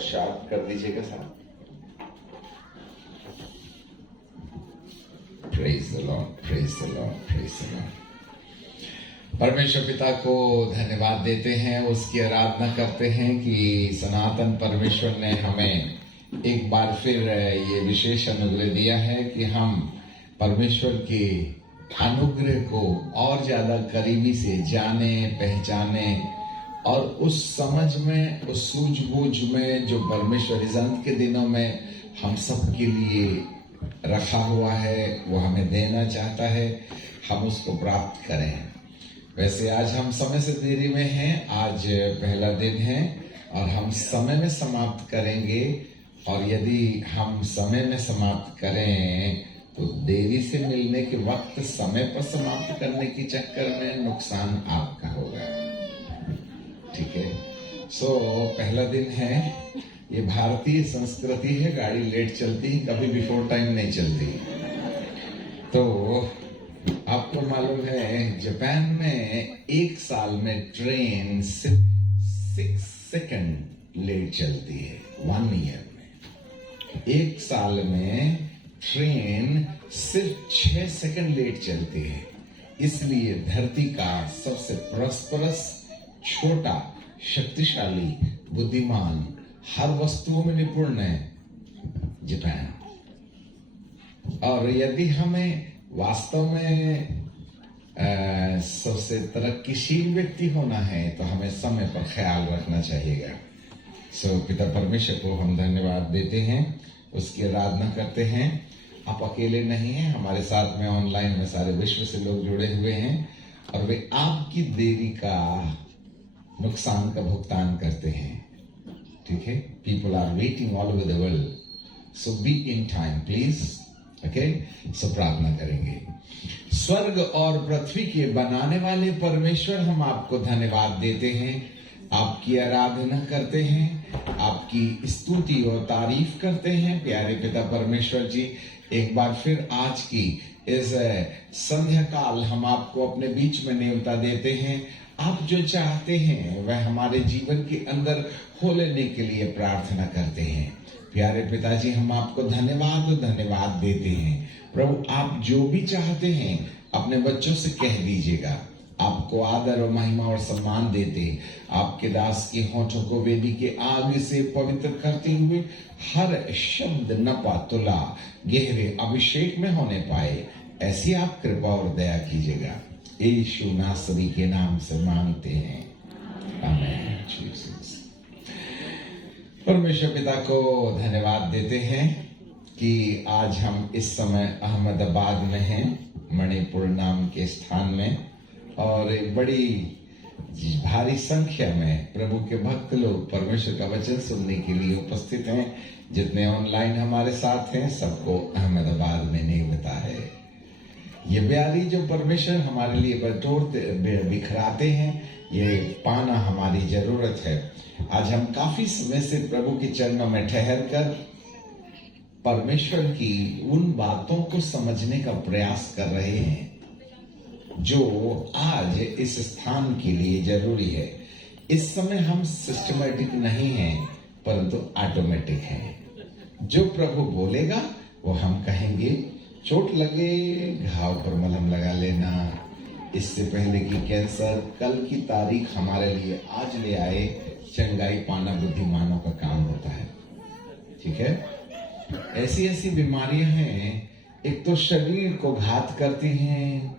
Sharp कर दीजिएगा साहब। Praise the Lord, praise the Lord, praise the Lord. परमेश्वर पिता को धन्यवाद देते हैं, उसकी आराधना करते हैं कि सनातन परमेश्वर ने हमें एक बार फिर ये विशेष अनुग्रह दिया है कि हम परमेश्वर के अनुग्रह को और ज्यादा करीबी से जाने, पहचाने और उस समझ में, उस सूझबूझ में जो परमेश्वर इस अंत के दिनों में हम सब के लिए रखा हुआ है, वो हमें देना चाहता है, हम उसको प्राप्त करें। वैसे आज हम समय से देरी में हैं, आज पहला दिन है और हम समय में समाप्त करेंगे। और यदि हम समय में समाप्त करें तो देरी से मिलने के वक्त समय पर समाप्त करने के चक्कर में नुकसान आपका होगा। ठीक है, पहला दिन है। ये भारतीय संस्कृति है, गाड़ी लेट चलती है, कभी बिफोर टाइम नहीं चलती। तो आपको मालूम है जापान में एक साल में ट्रेन सिर्फ 6 सेकंड लेट चलती है। 1 ईयर में एक साल में ट्रेन सिर्फ 6 सेकंड लेट चलती है। इसलिए धरती का सबसे प्रॉस्परस, छोटा, शक्तिशाली, बुद्धिमान, हर वस्तुओं में निपुण है जापान। और यदि हमें वास्तव में सबसे तरक्कीशील व्यक्ति होना है तो हमें समय पर ख्याल रखना चाहिएगा। पिता परमेश्वर को हम धन्यवाद देते हैं, उसकी आराधना करते हैं। आप अकेले नहीं हैं, हमारे साथ में ऑनलाइन में सारे विश्व से लोग जुड़े हुए हैं और वे आपकी देरी का नुकसान का भुगतान करते हैं। ठीक है, people are waiting all over the world, so be in time please. Okay, so प्रार्थना करेंगे। स्वर्ग और पृथ्वी के बनाने वाले परमेश्वर, हम आपको धन्यवाद देते हैं, आपकी आराधना करते हैं, आपकी स्तुति और तारीफ करते हैं। प्यारे पिता परमेश्वर जी, एक बार फिर आज की इस संध्या काल हम आपको अपने बीच में न्योता देते हैं। आप जो चाहते हैं वह हमारे जीवन के अंदर हो लेने के लिए प्रार्थना करते हैं। प्यारे पिताजी, हम आपको धन्यवाद देते हैं। प्रभु, आप जो भी चाहते हैं अपने बच्चों से कह दीजिएगा। आपको आदर और महिमा और सम्मान देते, आपके दास के होठों को वेदी के आग से पवित्र करते हुए हर शब्द नपा तुला गहरे अभिषेक में होने पाए, ऐसी आप कृपा और दया कीजिएगा। यीशु नासरी के नाम से मांगते हैं, आमीन। परमेश्वर पिता को धन्यवाद देते हैं कि आज हम इस समय अहमदाबाद में हैं, मणिपुर नाम के स्थान में, और एक बड़ी भारी संख्या में प्रभु के भक्त लोग परमेश्वर का वचन सुनने के लिए उपस्थित हैं। जितने ऑनलाइन हमारे साथ हैं, सबको अहमदाबाद में न्योता है। ये प्यारी जो परमेश्वर हमारे लिए बटोरते बिखराते हैं, ये पाना हमारी जरूरत है। आज हम काफी समय से प्रभु के चरणों में ठहर कर परमेश्वर की उन बातों को समझने का प्रयास कर रहे हैं जो आज इस स्थान के लिए जरूरी है। इस समय हम सिस्टमैटिक नहीं हैं, परंतु ऑटोमेटिक हैं। जो प्रभु बोलेगा वो हम कहेंगे। चोट लगे घाव पर मलहम लगा लेना, इससे पहले कि कैंसर कल की तारीख हमारे लिए आज ले आए, चंगाई पाना बुद्धिमानों का काम होता है। ठीक है, ऐसी ऐसी बीमारियां हैं, एक तो शरीर को घात करती हैं,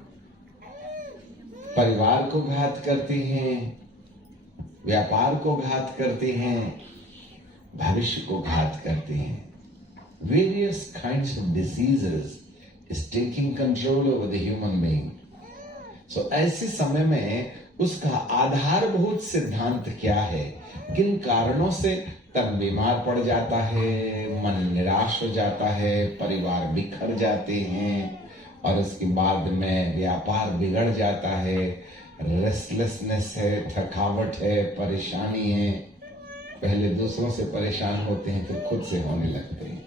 परिवार को घात करती हैं, व्यापार को घात करती हैं, भविष्य को घात करती हैं। Various kinds of diseases is taking control over the human being. So ऐसे समय में उसका आधारभूत सिद्धांत क्या है? किन कारणों से तन बीमार पड़ जाता है, मन निराश हो जाता है, परिवार बिखर जाते हैं और उसके बाद में व्यापार बिगड़ जाता है, रेस्टलेसनेस है, थकावट है, परेशानी है। पहले दूसरों से परेशान होते हैं, फिर खुद से होने लगते हैं।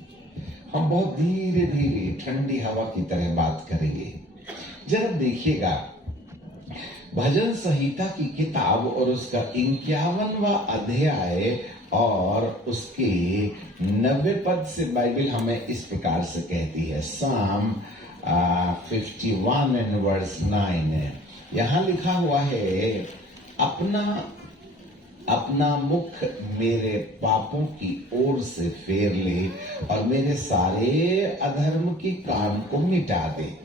हम बहुत धीरे धीरे ठंडी हवा की तरह बात करेंगे। जरा देखिएगा, भजन संहिता की किताब और उसका 51वां अध्याय और उसके 90 पद से बाइबल हमें इस प्रकार से कहती है। Psalm 51 and verse 9 यहाँ लिखा हुआ है, अपना मुख मेरे पापों की ओर से फेर ले और मेरे सारे अधर्म के काम को मिटा दे।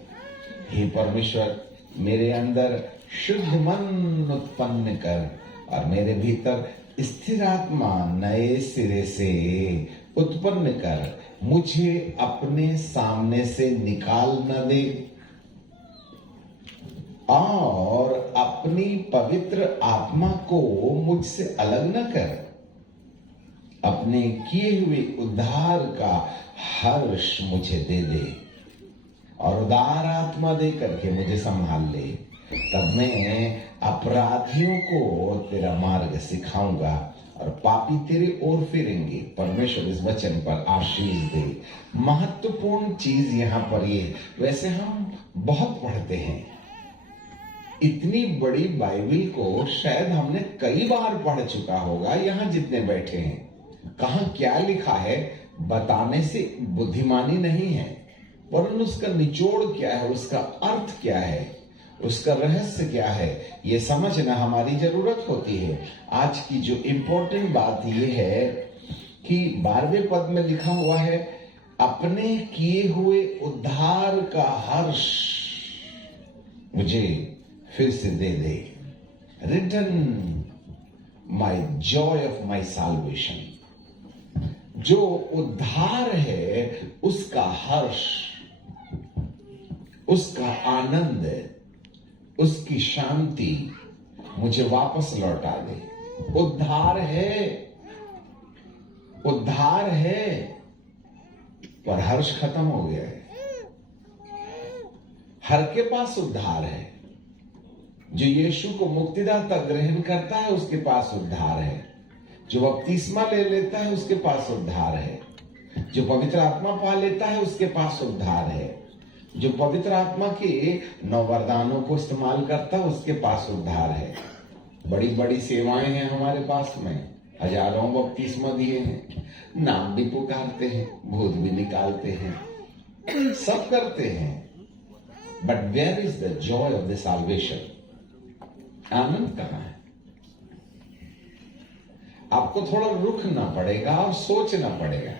हे परमेश्वर, मेरे अंदर शुद्ध मन उत्पन्न कर और मेरे भीतर स्थिर आत्मा नए सिरे से उत्पन्न कर। मुझे अपने सामने से निकाल न दे और अपनी पवित्र आत्मा को मुझसे अलग न कर। अपने किए हुए उद्धार का हर्ष मुझे दे दे और उदार आत्मा दे करके मुझे संभाल ले। तब मैं अपराधियों को तेरा मार्ग सिखाऊंगा और पापी तेरी ओर फिरेंगे। परमेश्वर इस वचन पर आशीष दे। महत्वपूर्ण चीज यहाँ पर ये, वैसे हम बहुत पढ़ते हैं, इतनी बड़ी बाइबल को शायद हमने कई बार पढ़ चुका होगा। यहाँ जितने बैठे हैं, कहाँ क्या लिखा है बताने से बुद्धिमानी नहीं है, वरन उसका निचोड़ क्या है, उसका अर्थ क्या है, उसका रहस्य क्या है, ये समझना हमारी जरूरत होती है। आज की जो इंपॉर्टेंट बात ये है कि 12वें पद में लिखा हुआ है, अपने किए हुए उद्धार का हर्ष मुझे फिर से दे दे। Return my joy of my salvation. जो उद्धार है उसका हर्ष, उसका आनंद, उसकी शांति मुझे वापस लौटा दे। उद्धार है पर हर्ष खत्म हो गया है। हर के पास उद्धार है। जो यीशु को मुक्तिदाता ग्रहण करता है उसके पास उद्धार है। जो बपतिस्मा ले लेता है उसके पास उद्धार है। जो पवित्र आत्मा पा लेता है उसके पास उद्धार है। जो पवित्र आत्मा के 9 वरदानों को इस्तेमाल करता है उसके पास उद्धार है। बड़ी बड़ी सेवाएं हैं हमारे पास में, हजारों बपतिस्मा दिए हैं, नाम भी पुकारते हैं, भूत भी निकालते हैं, सब करते हैं। But where is the joy of the salvation? आनंद कहां है? आपको थोड़ा रुकना पड़ेगा और सोचना पड़ेगा।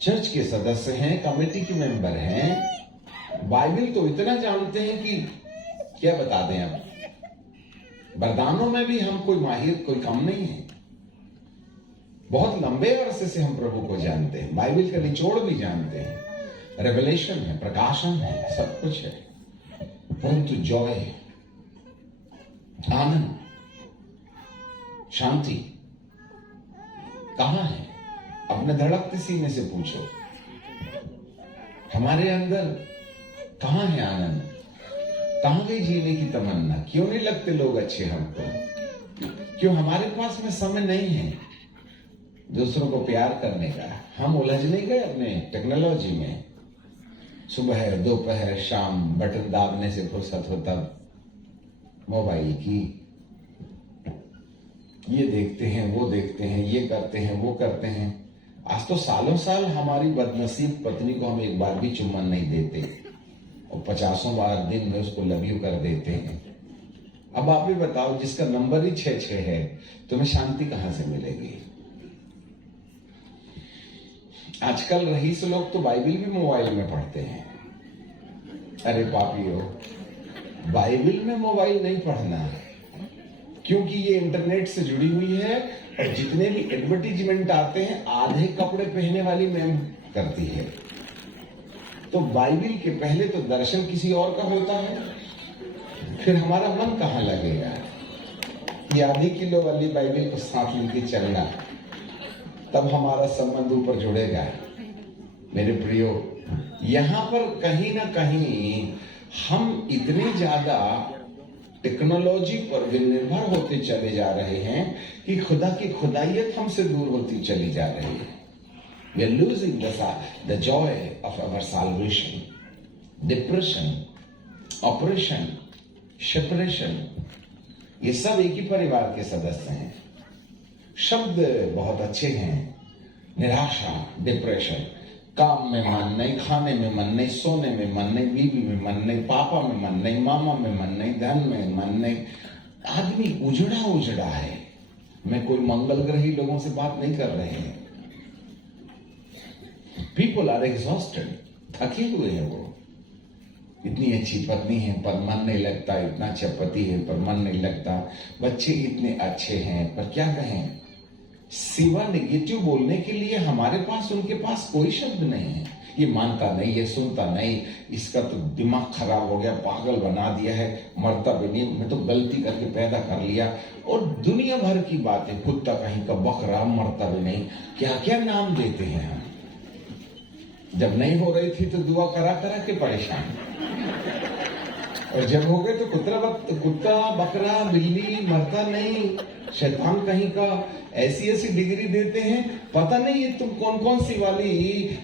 चर्च के सदस्य हैं, कमेटी के मेंबर हैं, बाइबल तो इतना जानते हैं कि क्या बता दें। अब वरदानों में भी हम कोई माहिर, कोई कम नहीं है। बहुत लंबे अरसे से हम प्रभु को जानते हैं, बाइबल का निचोड़ भी जानते हैं, रेवलेशन है, प्रकाशन है, सब कुछ है, परंतु जॉय, आनंद, शांति कहां है? अपने धड़कते सीने से पूछो, हमारे अंदर कहां है आनंद? कहां गई जीने की तमन्ना? क्यों नहीं लगते लोग अच्छे हमको? क्यों हमारे पास में समय नहीं है दूसरों को प्यार करने का? हम उलझ नहीं गए अपने टेक्नोलॉजी में। सुबह, दोपहर, शाम बटन दाबने से फुर्सत हो तब मोबाइल की, ये देखते हैं, वो देखते हैं, ये करते हैं, वो करते हैं। आज तो सालों साल हमारी बदनसीब पत्नी को हम एक बार भी चुम्बन नहीं देते और 50 बार दिन में उसको लव यू कर देते हैं। अब आप ही बताओ, जिसका नंबर ही 6 है, तुम्हें शांति कहां से मिलेगी? आजकल रईस लोग तो बाइबल भी मोबाइल में पढ़ते हैं। अरे पापियों, बाइबल में मोबाइल नहीं पढ़ना, क्योंकि ये इंटरनेट से जुड़ी हुई है और जितने भी एडवर्टीजमेंट आते हैं आधे कपड़े पहने वाली मैम करती है। तो बाइबल के पहले तो दर्शन किसी और का होता है, फिर हमारा मन कहां लगेगा? ये आधी किलो वाली बाइबल को साथ लेके चलना, तब हमारा संबंध ऊपर जुड़ेगा। मेरे प्रियो, यहां पर कहीं ना कहीं हम इतने ज्यादा टेक्नोलॉजी पर निर्भर होते चले जा रहे हैं कि खुदा की खुदाइयत हमसे दूर होती चली जा रही है। We are losing the joy of our salvation. Depression, oppression, separation, ये सब एक ही परिवार के सदस्य हैं। शब्द बहुत अच्छे हैं। निराशा, डिप्रेशन, काम में मन नहीं, खाने में मन नहीं, सोने में मन नहीं, बीवी में मन नहीं, पापा में मन नहीं, मामा में मन नहीं, धन में मन नहीं। आदमी उजड़ा उजड़ा है। मैं कोई मंगल ग्रही लोगों से बात नहीं कर रहे हैं। पीपल आर एग्जॉस्टेड, थके हुए हैं वो। इतनी अच्छी पत्नी है पर मन नहीं लगता, इतना अच्छा पति है पर मन नहीं लगता, बच्चे इतने अच्छे हैं पर क्या कहें, सिवा नेगेटिव बोलने के लिए हमारे पास उनके पास कोई शब्द नहीं है। ये मानता नहीं, ये सुनता नहीं, इसका तो दिमाग खराब हो गया, पागल बना दिया है, मरता भी नहीं, मैं तो गलती करके पैदा कर लिया, और दुनिया भर की बातें, कुत्ता कहीं का, बकरा, मरता भी नहीं, क्या क्या नाम देते हैं हम। जब नहीं हो रही थी तो दुआ करा करा के परेशान, और जब हो गए तो कुत्ता बकरा बिल्ली, मरता नहीं, शैतान कहीं का, ऐसी ऐसी डिग्री देते हैं। पता नहीं ये तुम कौन कौन सी वाली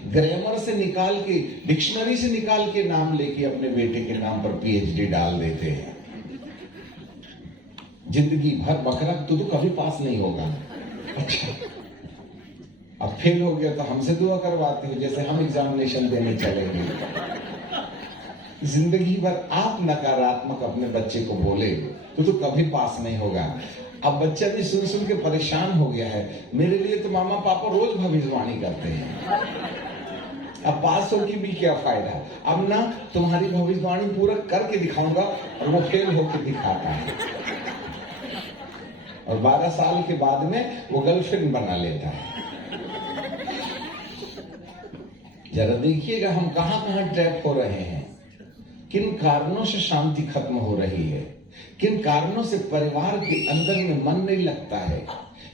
ग्रामर से निकाल के, डिक्शनरी से निकाल के नाम लेके अपने बेटे के नाम पर पीएचडी डाल देते हैं। जिंदगी भर बकरा तो कभी पास नहीं होगा। अच्छा, अब फेल हो गया तो हमसे दुआ करवाते हो, जैसे हम एग्जामिनेशन देने चलेंगे। जिंदगी भर आप नकारात्मक अपने बच्चे को बोले तो कभी पास नहीं होगा। अब बच्चा भी सुन सुन के परेशान हो गया है, मेरे लिए तो मामा पापा रोज भविष्यवाणी करते हैं, अब पास होगी भी क्या फायदा, अब ना तुम्हारी भविष्यवाणी पूरा करके दिखाऊंगा, और वो फेल होकर दिखाता है, और 12 साल के बाद में वो गर्लफ्रेंड बना लेता है। जरा देखिएगा हम कहां कहां ट्रैप हो रहे हैं, किन कारणों से शांति खत्म हो रही है, किन कारणों से परिवार के अंदर में मन नहीं लगता है,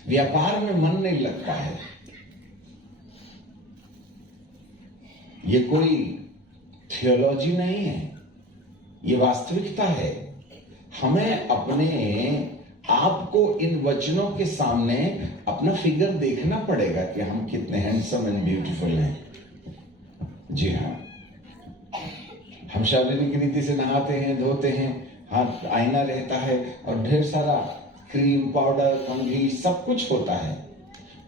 व्यापार में मन नहीं लगता है। ये कोई थियोलॉजी नहीं है, ये वास्तविकता है। हमें अपने आप को इन वचनों के सामने अपना फिगर देखना पड़ेगा कि हम कितने हैंडसम एंड ब्यूटीफुल हैं। जी हाँ, हम शारीरिक रीति से नहाते हैं, धोते हैं, हाथ आईना रहता है, और ढेर सारा क्रीम, पाउडर, कंघी, सब कुछ होता है,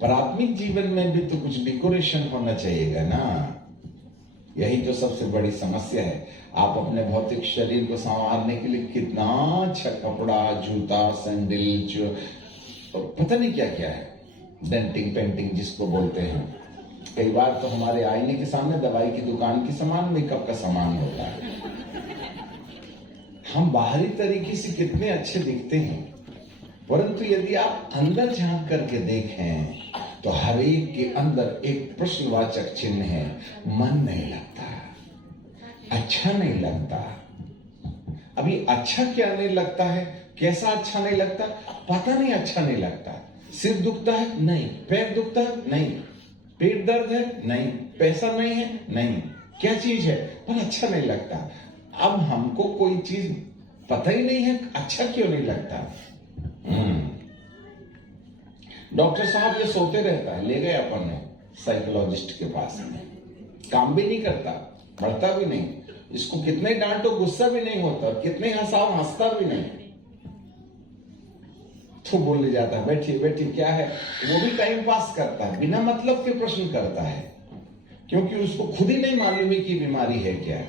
पर आत्मिक जीवन में भी तो कुछ डेकोरेशन होना चाहिएगा ना। यही तो सबसे बड़ी समस्या है। आप अपने भौतिक शरीर को संवारने के लिए कितना अच्छा कपड़ा, जूता, सैंडल, पता नहीं क्या क्या है, डेंटिंग पेंटिंग जिसको बोलते हैं। कई बार तो हमारे आईने के सामने दवाई की दुकान की सामान, मेकअप का सामान होता है। हम बाहरी तरीके से कितने अच्छे दिखते हैं, परंतु यदि आप अंदर झांक करके देखें तो हर एक के अंदर एक प्रश्नवाचक चिन्ह है, मन नहीं लगता, अच्छा नहीं लगता। अभी अच्छा क्या नहीं लगता है, कैसा अच्छा नहीं लगता, पता नहीं, अच्छा नहीं लगता। सिर दुखता है? नहीं। पैर दुखता है? नहीं। पेट दर्द है? नहीं। पैसा नहीं है? नहीं। क्या चीज है पर अच्छा नहीं लगता। अब हमको कोई चीज पता ही नहीं है, अच्छा क्यों नहीं लगता। डॉक्टर साहब ये सोते रहता है, ले गए अपन ने साइकोलॉजिस्ट के पास में, काम भी नहीं करता, बढ़ता भी नहीं, इसको कितने डांटो गुस्सा भी नहीं होता, कितने हंसाओ हंसता भी नहीं, तो बोलने जाता है बैठिए बैठिए क्या है, वो भी टाइम पास करता है, बिना मतलब के प्रश्न करता है, क्योंकि उसको खुद ही नहीं मालूम है कि बीमारी है क्या।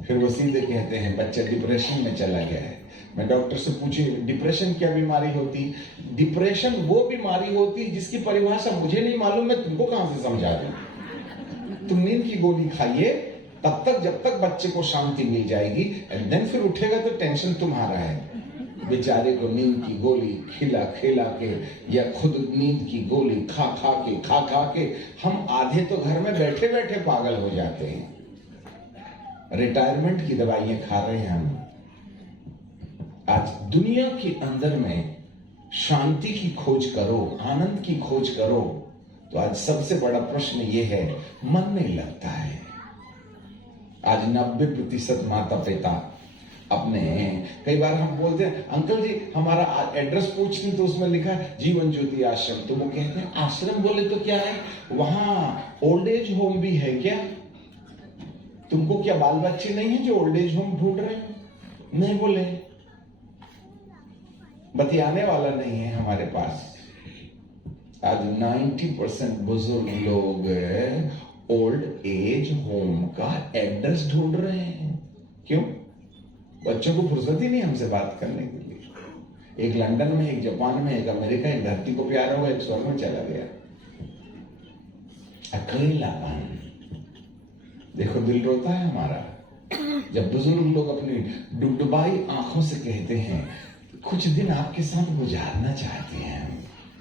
फिर वो सीधे कहते हैं बच्चा डिप्रेशन में चला गया है। मैं डॉक्टर से पूछी डिप्रेशन क्या बीमारी होती। डिप्रेशन वो बीमारी होती जिसकी परिभाषा मुझे नहीं मालूम, मैं तुमको कहां से समझा दूं। तुम नींद की गोली खाइए तब तक जब तक बच्चे को शांति मिल जाएगी, एंड देन फिर उठेगा तो टेंशन तुम्हारा है। बेचारे को नींद की गोली खिला खिला के या खुद नींद की गोली खा खा के हम आधे तो घर में बैठे बैठे पागल हो जाते हैं। रिटायरमेंट की दवाइयां खा रहे हैं हम। आज दुनिया के अंदर में शांति की खोज करो, आनंद की खोज करो, तो आज सबसे बड़ा प्रश्न ये है, मन नहीं लगता है। आज 90% माता पिता अपने, कई बार हम बोलते हैं अंकल जी हमारा एड्रेस पूछते तो उसमें लिखा है जीवन ज्योति आश्रम, तो वो कहते हैं आश्रम बोले तो क्या है, वहां ओल्ड एज होम भी है क्या? तुमको क्या बाल बच्चे नहीं है जो ओल्ड एज होम ढूंढ रहे हो? नहीं बोले, बतियाने वाला नहीं है हमारे पास। आज 90% बुजुर्ग लोग ओल्ड एज होम का एड्रेस ढूंढ रहे हैं। क्यों? बच्चों को फुर्सत ही नहीं हमसे बात करने के लिए। एक लंदन में, एक जापान में, एक अमेरिका, एक धरती को प्यारा हुआ, एक स्वर्ग में चला गया। अकेलापन, देखो दिल रोता है हमारा जब बुजुर्ग लोग अपनी डुबडुबाई आंखों से कहते हैं कुछ दिन आपके साथ गुजारना चाहते हैं हम।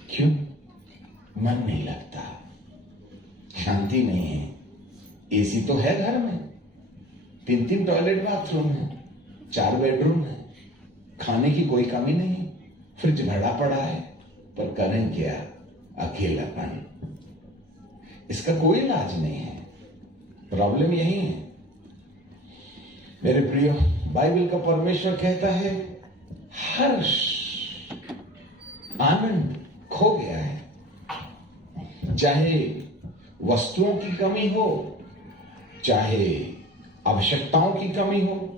क्यों? मन नहीं लगता, शांति नहीं है। एसी तो है घर में, 3 टॉयलेट बाथरूम है, 4 बेडरूम है, खाने की कोई कमी नहीं, फ्रिज भरा पड़ा है, पर करें क्या? अकेलापन। इसका कोई इलाज नहीं है, प्रॉब्लम यही है। मेरे प्रियो, बाइबल का परमेश्वर कहता है हर्ष, आनंद खो गया है। चाहे वस्तुओं की कमी हो, चाहे आवश्यकताओं की कमी हो,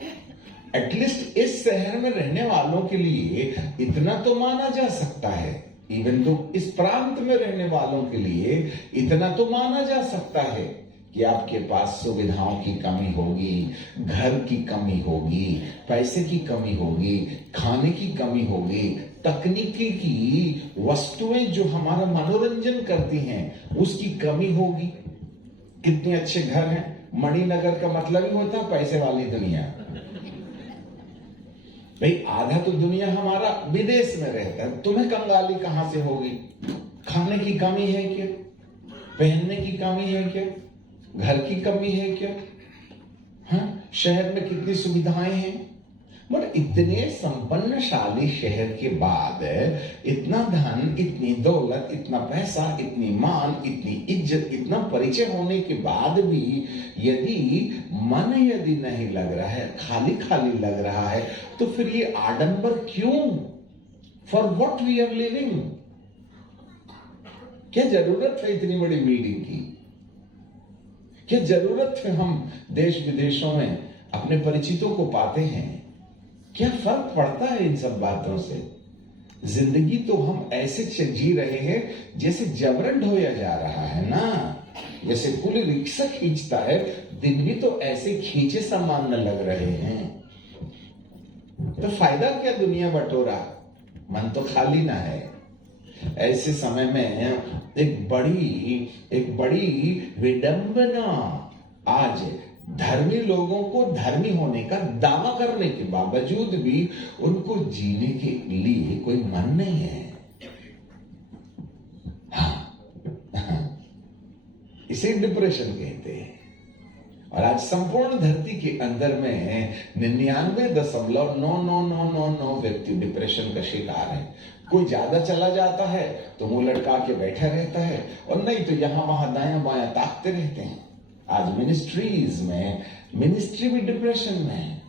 एटलीस्ट इस शहर में रहने वालों के लिए इतना तो माना जा सकता है, इवन तो इस प्रांत में रहने वालों के लिए इतना तो माना जा सकता है कि आपके पास सुविधाओं की कमी होगी, घर की कमी होगी, पैसे की कमी होगी, खाने की कमी होगी, तकनीकी की वस्तुएं जो हमारा मनोरंजन करती हैं उसकी कमी होगी। कितने अच्छे घर हैं। मणिनगर का मतलब ही होता है पैसे वाली दुनिया। भाई आधा तो दुनिया हमारा विदेश में रहता है, तुम्हें कंगाली कहां से होगी? खाने की कमी है क्या? पहनने की कमी है क्या? घर की कमी है क्या? हाँ, शहर में कितनी सुविधाएं हैं, मगर इतने संपन्नशाली शहर के बाद इतना धन, इतनी दौलत, इतना पैसा, इतनी मान, इतनी इज्जत, इतना परिचय होने के बाद भी यदि नहीं लग रहा है, खाली खाली लग रहा है, तो फिर ये आडंबर क्यों? For what we are living? क्या जरूरत है इतनी बड़ी बिल्डिंग की? क्या जरूरत है हम देश विदेशों में अपने परिचितों को पाते हैं? क्या फर्क पड़ता है इन सब बातों से? जिंदगी तो हम ऐसे जी रहे हैं जैसे जबरन ढोया जा रहा है ना। जैसे कोई रिक्शा खींचता है, दिन भी तो ऐसे खींचे समान न लग रहे हैं। तो फायदा क्या दुनिया बटोरा, मन तो खाली ना है। ऐसे समय में एक बड़ी विडंबना, आज धर्मी लोगों को धर्मी होने का दावा करने के बावजूद भी उनको जीने के लिए कोई मन नहीं है। इसे डिप्रेशन कहते हैं। और आज संपूर्ण धरती के अंदर में 99.9999 व्यक्ति डिप्रेशन का शिकार है। कोई ज्यादा चला जाता है तो मुंह लटका के बैठा रहता है, और नहीं तो यहां वहां दायां बायां ताकते रहते हैं। आज मिनिस्ट्रीज में, मिनिस्ट्री भी डिप्रेशन में है।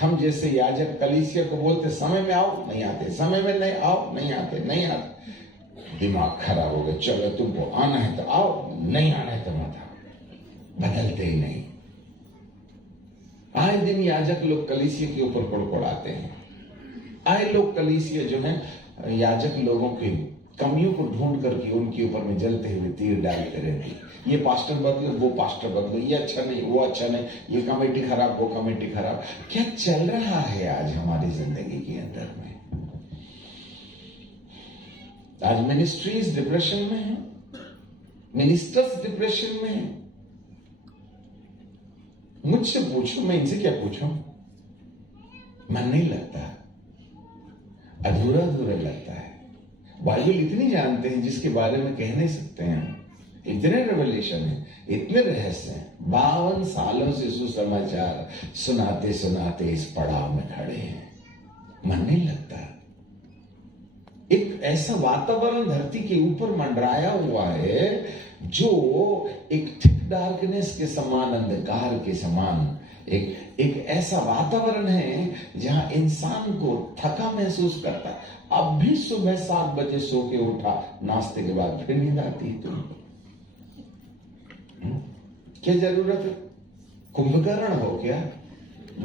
हम जैसे याजक कलीसिया को बोलते समय में आओ, नहीं आते, समय में नहीं आओ, नहीं आते, नहीं आते। दिमाग खराब हो गया, चलो तुमको आना है तो आओ, नहीं आना है तो मत आओ। बदलते ही नहीं। आए दिन याजक लोग कलीसिया के ऊपर कुड़कुड़ाते हैं। आए लोग कलीसिया जो है याजक लोगों की कमियों को ढूंढ करके उनके ऊपर में जलते हुए तीर डालते रहते हैं। ये पास्टर बदलो, वो पास्टर बदलो, ये अच्छा नहीं, वो अच्छा नहीं, ये कमेटी खराब, वो कमेटी खराब। क्या चल रहा है आज हमारी जिंदगी के अंदर में? आज मिनिस्ट्रीज डिप्रेशन में है, मिनिस्टर्स डिप्रेशन में है। मुझसे पूछो, मैं इनसे क्या पूछूं? मन नहीं लगता, अधूरा अधूरा लगता है। बाइबल इतनी जानते हैं जिसके बारे में कह नहीं सकते हैं। इतने रेवलेशन है, इतने रहस्य हैं। 52 सालों से सुसमाचार सुनाते सुनाते इस पड़ाव में खड़े हैं, मन नहीं लगता। एक ऐसा वातावरण धरती के ऊपर मंडराया हुआ है जो एक थिक डार्कनेस के समान, अंधकार के समान, एक ऐसा वातावरण है जहां इंसान को थका महसूस करता है। अब भी सुबह 7 बजे सो के उठा, नाश्ते के बाद फिर नींद आती है तुमको। क्या जरूरत है? कुंभकर्ण हो क्या?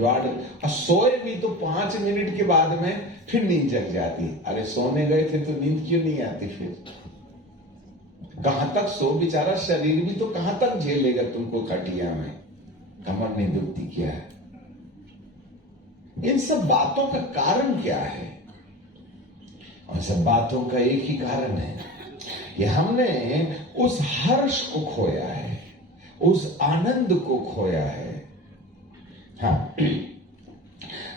और सोए भी तो 5 मिनट के बाद में फिर नींद जग जाती। अरे सोने गए थे तो नींद क्यों नहीं आती? फिर कहां तक सो, बेचारा शरीर भी तो कहां तक झेलेगा तुमको खटिया में, कमर नहीं दुखती क्या है? इन सब बातों का कारण क्या है? और सब बातों का एक ही कारण है कि हमने उस हर्ष को खोया है, उस आनंद को खोया है। हाँ,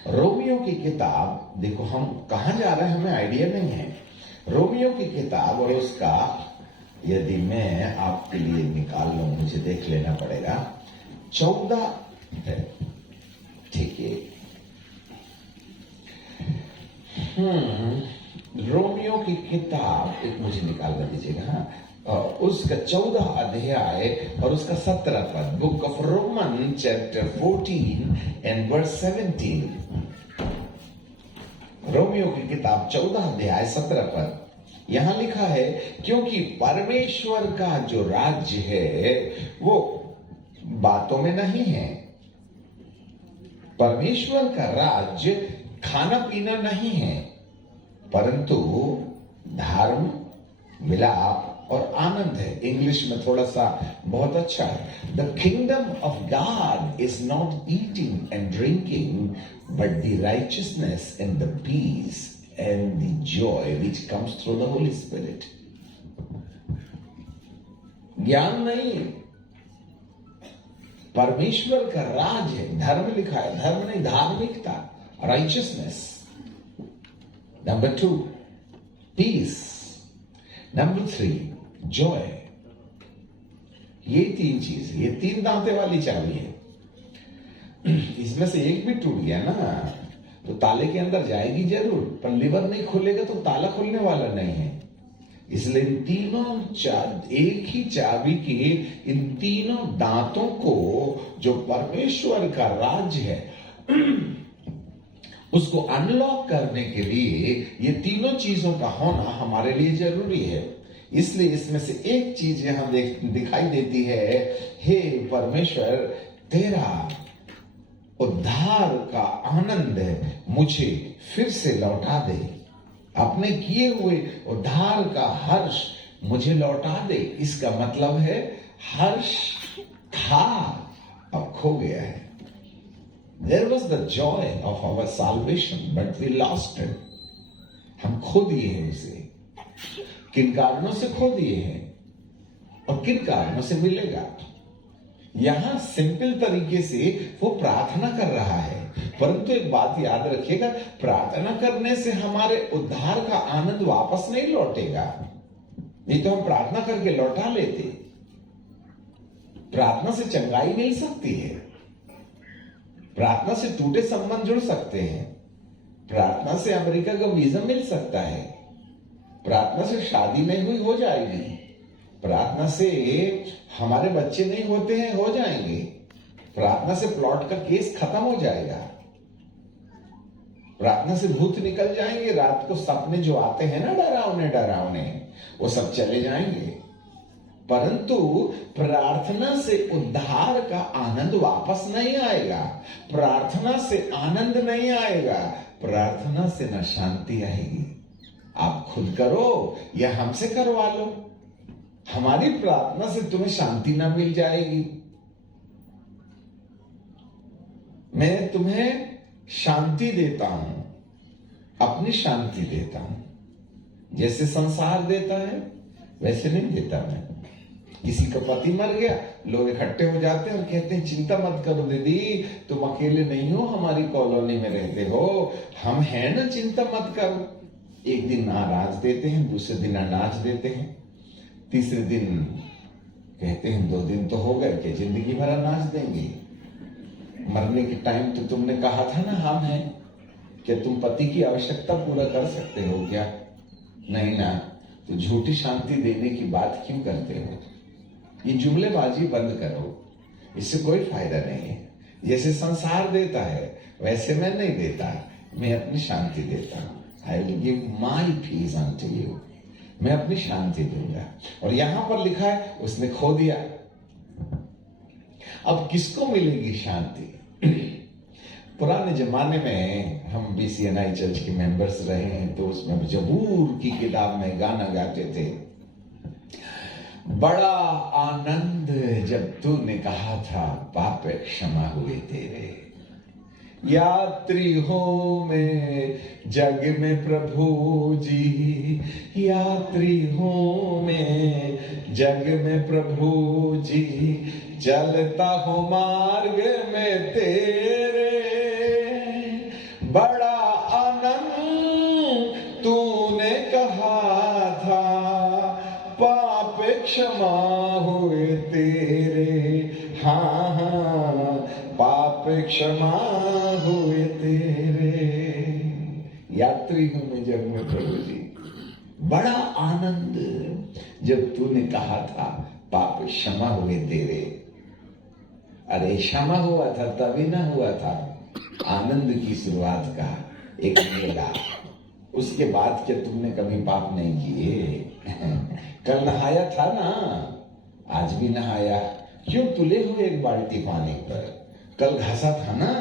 रोमियो की किताब देखो, हम कहां जा रहे हैं हमें आइडिया नहीं है। रोमियो की किताब और उसका, यदि मैं आपके लिए निकाल लूं, मुझे देख लेना पड़ेगा, 14 है, ठीक है। रोमियो की किताब एक मुझे निकाल कर दीजिएगा। हाँ, उसका 14 अध्याय और उसका 17 पद, book of Roman chapter 14 and verse 17। Romeo की किताब 14 अध्याय 17 पद, यहां लिखा है, क्योंकि परमेश्वर का जो राज्य है वो बातों में नहीं है। परमेश्वर का राज्य खाना पीना नहीं है, परंतु धर्म, मिलाप और आनंद है। इंग्लिश में थोड़ा सा बहुत अच्छा है। The kingdom of God is not eating and drinking, but the righteousness and the peace and the joy which comes through the Holy Spirit. ज्ञान नहीं, परमेश्वर का राज है। धर्म लिखा है, धर्म नहीं, धार्मिकता, righteousness. Number 2, peace. Number 3, joy. ये 3 चीज, ये 3 दांते वाली चाबी है। इसमें से एक भी टूट गया ना तो ताले के अंदर जाएगी जरूर, पर लिवर नहीं खुलेगा तो ताला खुलने वाला नहीं है। इसलिए इन तीनों एक ही चाबी के इन तीनों दांतों को, जो परमेश्वर का राज्य है, उसको अनलॉक करने के लिए ये तीनों चीजों का होना हमारे लिए जरूरी है। इसलिए इसमें से एक चीज यहां दिखाई देती है, हे परमेश्वर, तेरा उद्धार का आनंद मुझे फिर से लौटा दे। अपने किए हुए उद्धार का हर्ष मुझे लौटा दे। इसका मतलब है हर्ष था, अब खो गया है। There was the joy of our salvation, but we lost it. हम खो दिए हैं उसे। किन कारणों से खो दिए हैं और किन कारणों से मिलेगा? यहां सिंपल तरीके से वो प्रार्थना कर रहा है, परंतु एक बात याद रखिएगा, प्रार्थना करने से हमारे उद्धार का आनंद वापस नहीं लौटेगा। नहीं तो हम प्रार्थना करके लौटा लेते। प्रार्थना से चंगाई मिल सकती है, प्रार्थना से टूटे संबंध जुड़ सकते हैं, प्रार्थना से अमेरिका का वीजा मिल सकता है, प्रार्थना से शादी नहीं हुई हो जाएगी, प्रार्थना से हमारे बच्चे नहीं होते हैं हो जाएंगे, प्रार्थना से प्लॉट का केस खत्म हो जाएगा, प्रार्थना से भूत निकल जाएंगे, रात को सपने जो आते हैं ना डरावने वो सब चले जाएंगे। परंतु प्रार्थना से उद्धार का आनंद वापस नहीं आएगा, प्रार्थना से आनंद नहीं आएगा, प्रार्थना से न शांति आएगी। आप खुद करो या हमसे करवा लो, हमारी प्रार्थना से तुम्हें शांति ना मिल जाएगी। मैं तुम्हें शांति देता हूं, अपनी शांति देता हूं। जैसे संसार देता है वैसे नहीं देता मैं। किसी का पति मर गया, लोग इकट्ठे हो जाते हैं और कहते हैं चिंता मत करो दीदी, तुम अकेले नहीं हो, हमारी कॉलोनी में रहते हो, हम हैं ना, चिंता मत करो। एक दिन नाराज देते हैं, दूसरे दिन अनाज देते हैं, तीसरे दिन कहते हैं 2 दिन तो हो गए कि जिंदगी भर अनाज देंगे। मरने के टाइम तो तुमने कहा था ना हम हैं, क्या तुम पति की आवश्यकता पूरा कर सकते हो क्या? नहीं ना, तो झूठी शांति देने की बात क्यों करते हो? ये जुमलेबाजी बंद करो, इससे कोई फायदा नहीं है। जैसे संसार देता है वैसे मैं नहीं देता, मैं अपनी शांति देता हूं। I will give my peace unto you, मैं अपनी शांति दूंगा। और यहां पर लिखा है उसने खो दिया। अब किसको मिलेगी शांति? पुराने जमाने में हम BCNI चर्च के मेंबर्स रहे हैं, तो उसमें जबूर की किताब में गाना गाते थे, बड़ा आनंद जब तूने कहा था पाप क्षमा हुए तेरे, यात्री हो मैं जग में प्रभु जी, यात्री हो मैं जग में प्रभु जी, चलता हो मार्ग में तेरे, बड़ा आनंद तूने कहा था पाप क्षमा हुए तेरे, हाँ हाँ पाप क्षमा हुए तेरे, यात्री हूं मैं जग में प्रभु जी, बड़ा आनंद जब तूने कहा था पाप क्षमा हुए तेरे। अरे क्षमा हुआ था तभी ना हुआ था आनंद की शुरुआत का एक मेला, उसके बाद क्या तुमने कभी पाप नहीं किए? कल नहाया था ना, आज भी नहाया, क्यों तुले हुए एक बाल्टी पानी पर? कल घासा था ना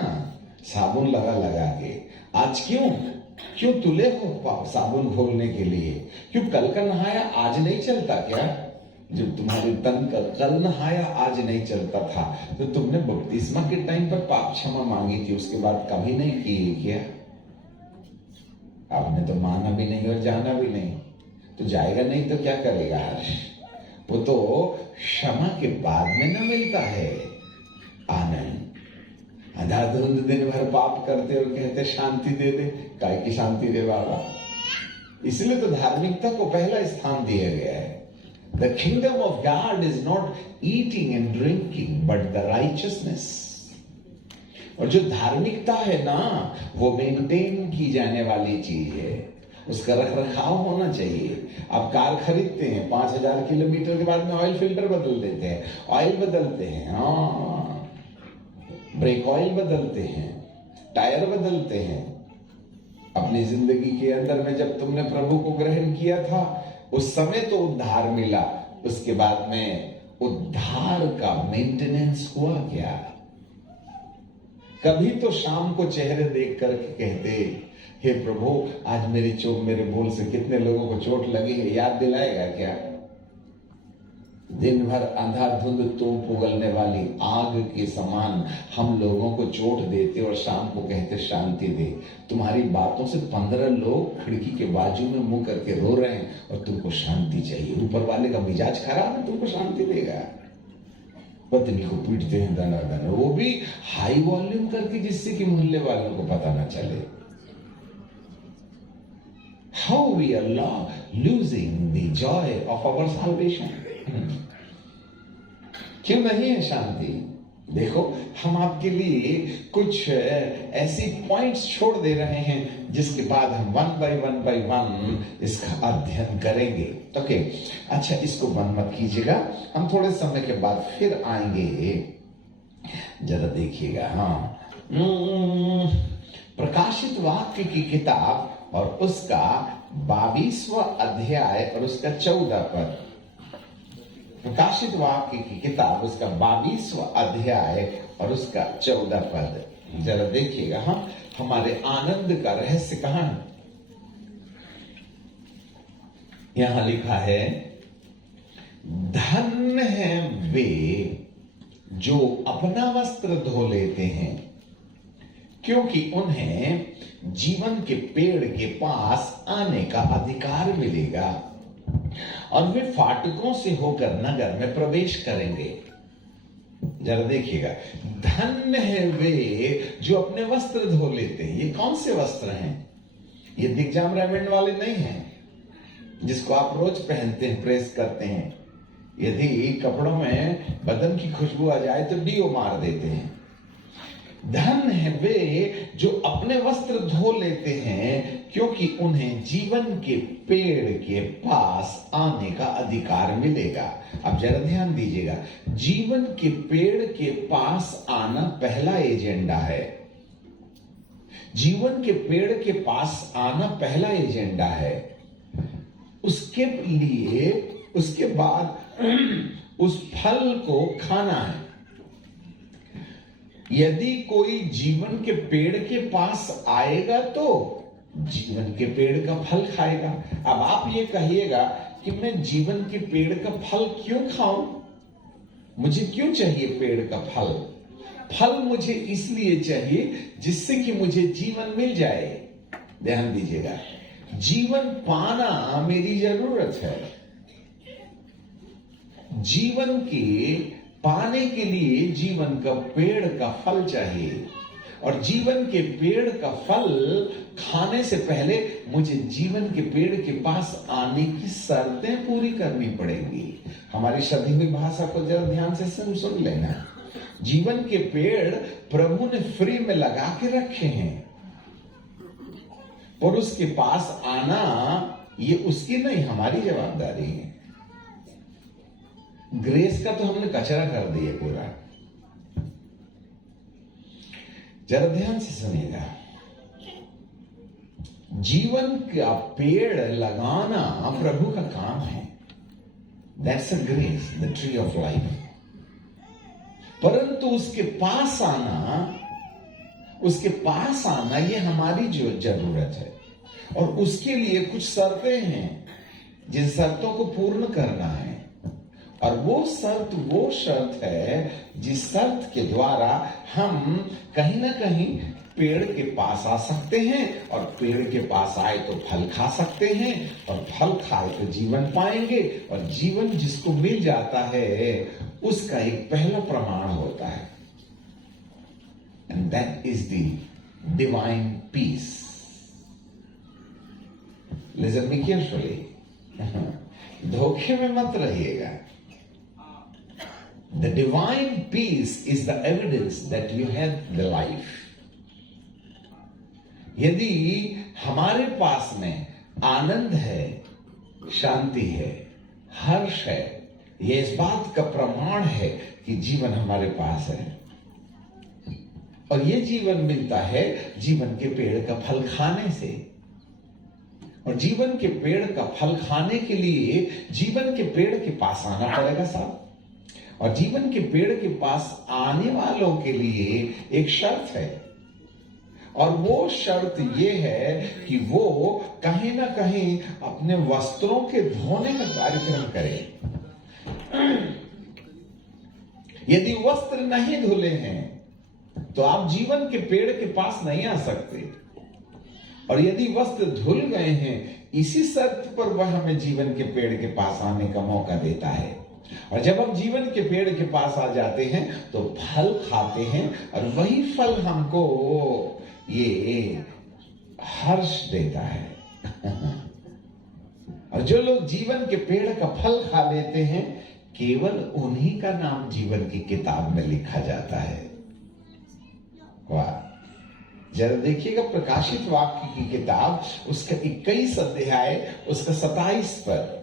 साबुन लगा लगा के, आज क्यों तुले हो साबुन घोलने के लिए? क्यों कल का नहाया आज नहीं चलता क्या? जब तुम्हारे तन का कल नहाया आज नहीं चलता था, तो तुमने बपतिस्मा के टाइम पर पाप क्षमा मांगी थी, उसके बाद कभी नहीं की क्या? आपने तो माना भी नहीं और जाना भी नहीं, तो जाएगा नहीं तो क्या करेगा हर्ष? वो तो क्षमा के बाद में ना मिलता है आनंद। अंधाधुंध दिन भर पाप करते और कहते शांति दे दे, काय की शांति दे बाबा? इसलिए तो धार्मिकता को पहला स्थान दिया गया है। The kingdom of God is not eating and drinking, but the righteousness. और जो धार्मिकता है ना, वो मेंटेन की जाने वाली चीज है, उसका रख रखाव होना चाहिए। आप कार खरीदते हैं, 5000 किलोमीटर के बाद में ऑयल फिल्टर बदल देते हैं, ऑयल बदलते हैं, हाँ, ब्रेक ऑयल बदलते हैं, टायर बदलते हैं। अपनी जिंदगी के अंदर में जब तुमने प्रभु को ग्रहण किया था, उस समय तो उद्धार मिला, उसके बाद में उद्धार का मेंटेनेंस हुआ क्या? कभी तो शाम को चेहरे देख करके कहते, हे प्रभु आज मेरे बोल से कितने लोगों को चोट लगी है, याद दिलाएगा क्या? दिन भर अंधाधुंध तोप उगलने वाली आग के समान हम लोगों को चोट देते और शाम को कहते शांति दे। तुम्हारी बातों से 15 लोग खिड़की के बाजू में मुंह करके रो रहे हैं और तुमको शांति चाहिए। ऊपर वाले का मिजाज खराब है, तुमको शांति देगा? पत्नी को पीटते हैं दना, वो भी हाई वॉल्यूम करके, जिससे कि मोहल्ले वालों को पता ना चले। How we are losing the joy of our salvation. क्यों नहीं है शांति? देखो, हम आपके लिए कुछ ऐसी पॉइंट्स छोड़ दे रहे हैं जिसके बाद हम वन बाय वन इसका अध्ययन करेंगे। ओके, अच्छा, इसको बंद मत कीजिएगा, हम थोड़े समय के बाद फिर आएंगे। जरा देखिएगा, हाँ, प्रकाशित वाक्य की किताब और उसका 22वां अध्याय और उसका 14 पद। प्रकाशित वाक्य की किताब उसका 22वां अध्याय और उसका 14 पद, जरा देखिएगा। हाँ, हमारे आनंद का रहस्य कहां है? यहां लिखा है, धन्य है वे जो अपना वस्त्र धो लेते हैं, क्योंकि उन्हें जीवन के पेड़ के पास आने का अधिकार मिलेगा और वे फाटकों से होकर नगर में प्रवेश करेंगे। जरा देखिएगा, धन्य है वे जो अपने वस्त्र धो लेते हैं। ये कौन से वस्त्र हैं? ये दिग्जाम रेमंड वाले नहीं हैं जिसको आप रोज पहनते हैं, प्रेस करते हैं। यदि कपड़ों में बदन की खुशबू आ जाए तो डीओ मार देते हैं। धन्य है वे जो अपने वस्त्र धो लेते हैं, क्योंकि उन्हें जीवन के पेड़ के पास आने का अधिकार मिलेगा। अब जरा ध्यान दीजिएगा, जीवन के पेड़ के पास आना पहला एजेंडा है। जीवन के पेड़ के पास आना पहला एजेंडा है। उसके लिए उसके बाद उस फल को खाना है। यदि कोई जीवन के पेड़ के पास आएगा तो जीवन के पेड़ का फल खाएगा। अब आप ये कहिएगा कि मैं जीवन के पेड़ का फल क्यों खाऊं? मुझे क्यों चाहिए पेड़ का फल? फल मुझे इसलिए चाहिए जिससे कि मुझे जीवन मिल जाए। ध्यान दीजिएगा, जीवन पाना मेरी जरूरत है। जीवन के पाने के लिए जीवन का पेड़ का फल चाहिए, और जीवन के पेड़ का फल खाने से पहले मुझे जीवन के पेड़ के पास आने की शर्तें पूरी करनी पड़ेंगी। हमारी सभी हुई भाषा को जरा ध्यान से सुन लेना। जीवन के पेड़ प्रभु ने फ्री में लगा के रखे हैं, और उसके पास आना ये उसकी नहीं, हमारी जवाबदारी है। ग्रेस का तो हमने कचरा कर दिया पूरा। जरा ध्यान से सुनिएगा, जीवन का पेड़ लगाना प्रभु का काम है। That's a grace, the tree of life. परंतु उसके पास आना ये हमारी जो जरूरत है, और उसके लिए कुछ शर्तें हैं जिन शर्तों को पूर्ण करना है। और वो शर्त है जिस शर्त के द्वारा हम कहीं ना कहीं पेड़ के पास आ सकते हैं, और पेड़ के पास आए तो फल खा सकते हैं, और फल खाए तो जीवन पाएंगे। और जीवन जिसको मिल जाता है उसका एक पहला प्रमाण होता है, and that is the divine peace. Listen me carefully, धोखे में मत रहिएगा। The divine peace is the evidence that you have the life. यदि हमारे पास में आनंद है, शांति है, हर्ष है, यह इस बात का प्रमाण है कि जीवन हमारे पास है। और यह जीवन मिलता है जीवन के पेड़ का फल खाने से। और जीवन के पेड़ का फल खाने के लिए जीवन के पेड़ के पास आना पड़ेगा साहब। और जीवन के पेड़ के पास आने वालों के लिए एक शर्त है, और वो शर्त ये है कि वो कहीं ना कहीं अपने वस्त्रों के धोने का कार्यक्रम करें। यदि वस्त्र नहीं धुले हैं तो आप जीवन के पेड़ के पास नहीं आ सकते, और यदि वस्त्र धुल गए हैं इसी शर्त पर वह हमें जीवन के पेड़ के पास आने का मौका देता है। और जब हम जीवन के पेड़ के पास आ जाते हैं तो फल खाते हैं, और वही फल हमको ये हर्ष देता है। और जो लोग जीवन के पेड़ का फल खा लेते हैं, केवल उन्हीं का नाम जीवन की किताब में लिखा जाता है। वाह! जरा देखिएगा प्रकाशित वाक्य की किताब, उसका 21 अध्याय, उसका 27 पर।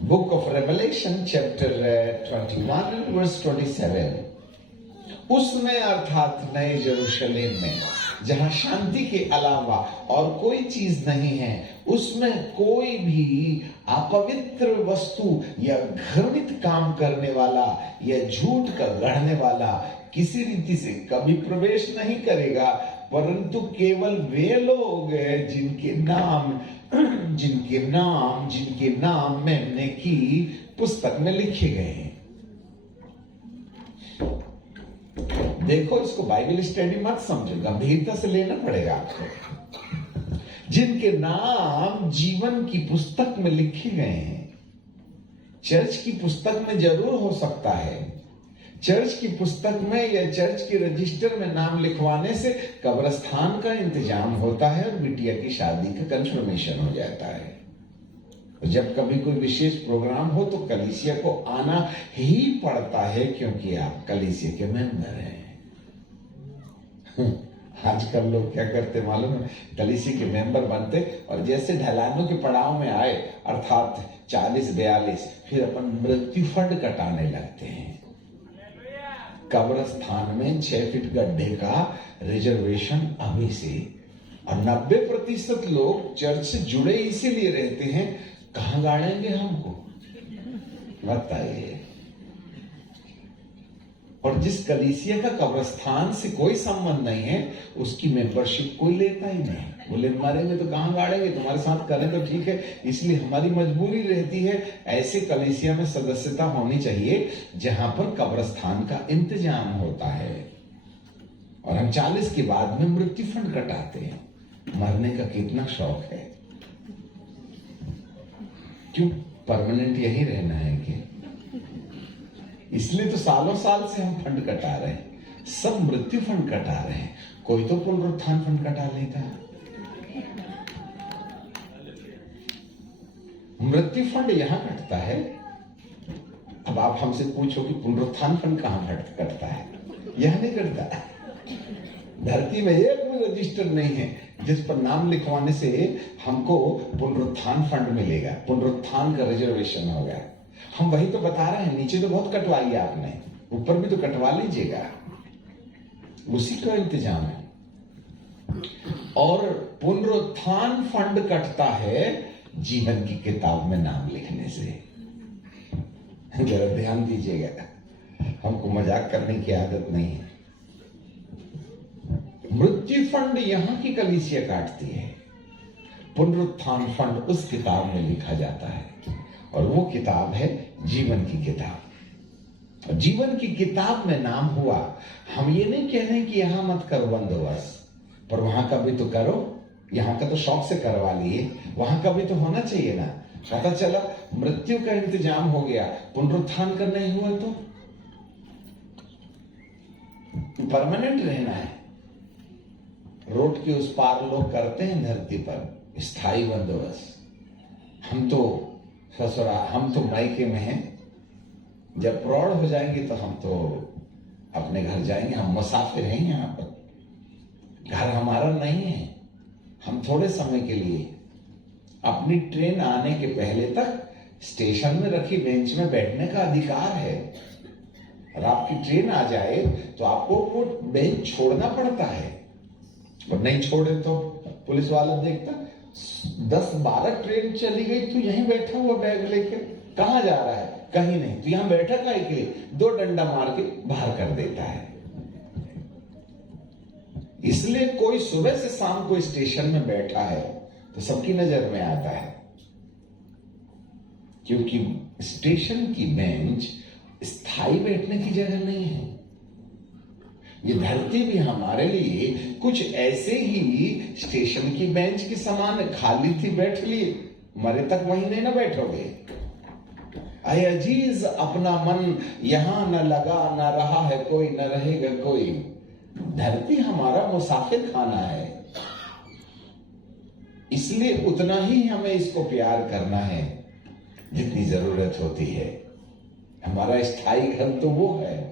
Book of Revelation chapter 21 verse 27। उसमें अर्थात नए यरूशलेम में, जहां शांति के अलावा और कोई चीज नहीं है, उसमें कोई भी अपवित्र वस्तु या घृणित काम करने वाला या झूठ का गढ़ने वाला किसी रीति से कभी प्रवेश नहीं करेगा, परंतु केवल वे लोग जिनके नाम मेमने की पुस्तक में लिखे गए हैं। देखो, इसको बाइबल स्टडी मत समझो, गंभीरता से लेना पड़ेगा आपको। जिनके नाम जीवन की पुस्तक में लिखे गए हैं। चर्च की पुस्तक में जरूर हो सकता है, चर्च की पुस्तक में या चर्च के रजिस्टर में नाम लिखवाने से कब्रस्तान का इंतजाम होता है और बिटिया की शादी का कंफर्मेशन हो जाता है। जब कभी कोई विशेष प्रोग्राम हो तो कलीसिया को आना ही पड़ता है, क्योंकि आप कलीसिया के मेंबर हैं। आजकल लोग क्या करते मालूम है, कलीसिया के मेंबर बनते और जैसे ढलानों के पड़ाव में आए, अर्थात 40-42, फिर अपन मृत्यु फंड कटाने लगते हैं। कब्रस्तान में 6 फीट गड्ढे का रिजर्वेशन अभी से, और 90% लोग चर्च से जुड़े इसीलिए रहते हैं, कहां गाड़ेंगे हमको बताइए। और जिस कलीसिया का कब्रिस्तान से कोई संबंध नहीं है उसकी मेंबरशिप कोई लेता ही नहीं। बोले मरेंगे तो कहां गाड़ेंगे, तुम्हारे साथ करें तो ठीक है, इसलिए हमारी मजबूरी रहती है ऐसे कलीसिया में सदस्यता होनी चाहिए जहां पर कब्रिस्तान का इंतजाम होता है। और हम 40 के बाद में मृत्यु फंड कटाते हैं। मरने का कितना शौक है, क्यों परमानेंट यही रहना है कि इसलिए तो सालों साल से हम फंड कटा रहे हैं, सब मृत्यु फंड कटा रहे हैं, कोई तो पुनरुत्थान फंड कटा लेता है। मृत्यु फंड यहां कटता है। अब आप हमसे पूछो कि पुनरुत्थान फंड कहां कटता है, यह नहीं कटता। धरती में एक भी रजिस्टर नहीं है जिस पर नाम लिखवाने से हमको पुनरुत्थान फंड मिलेगा, पुनरुत्थान का रिजर्वेशन होगा। हम वही तो बता रहे हैं, नीचे तो बहुत कटवाई आपने, ऊपर भी तो कटवा लीजिएगा, उसी का इंतजाम है। और पुनरुत्थान फंड कटता है जीवन की किताब में नाम लिखने से। जरा ध्यान दीजिएगा, हमको मजाक करने की आदत नहीं है। मृत्यु फंड यहां की कलीसिया काटती है, पुनरुत्थान फंड उस किताब में लिखा जाता है, और वो किताब है जीवन की किताब। और जीवन की किताब में नाम हुआ, हम ये नहीं कह रहे कि यहां मत करो बंदोबस्त, पर वहां का भी तो करो। यहां का तो शौक से करवा लिए, वहां का भी तो होना चाहिए ना। पता चला मृत्यु का इंतजाम हो गया, पुनरुत्थान का नहीं हुआ तो परमानेंट रहना है। रोड के उस पार लोग करते हैं धरती पर स्थायी बंदोबस्त, हम तो ससुरा, हम तो मायके में हैं। जब प्रौढ़ हो जाएंगे तो हम तो अपने घर जाएंगे, हम मुसाफिर हैं यहां पर, घर हमारा नहीं है। हम थोड़े समय के लिए, अपनी ट्रेन आने के पहले तक स्टेशन में रखी बेंच में बैठने का अधिकार है, और आपकी ट्रेन आ जाए तो आपको वो बेंच छोड़ना पड़ता है। और नहीं छोड़े तो पुलिस वाला देखता, 10-12 ट्रेन चली गई, तू यहीं बैठा हुआ बैग लेकर कहां जा रहा है, कहीं नहीं, तू यहां बैठा काहे के लिए, 2 डंडा मार के बाहर कर देता है। इसलिए कोई सुबह से शाम को स्टेशन में बैठा है तो सबकी नजर में आता है, क्योंकि स्टेशन की बेंच स्थायी बैठने की जगह नहीं है। ये धरती भी हमारे लिए कुछ ऐसे ही स्टेशन की बेंच के समान खाली थी, बैठ लिए, मरे तक वहीं नहीं ना बैठोगे। अय अजीज अपना मन यहां न लगा, न रहा है कोई, न रहेगा कोई। धरती हमारा मुसाफिर खाना है, इसलिए उतना ही हमें इसको प्यार करना है जितनी जरूरत होती है। हमारा स्थायी घर तो वो है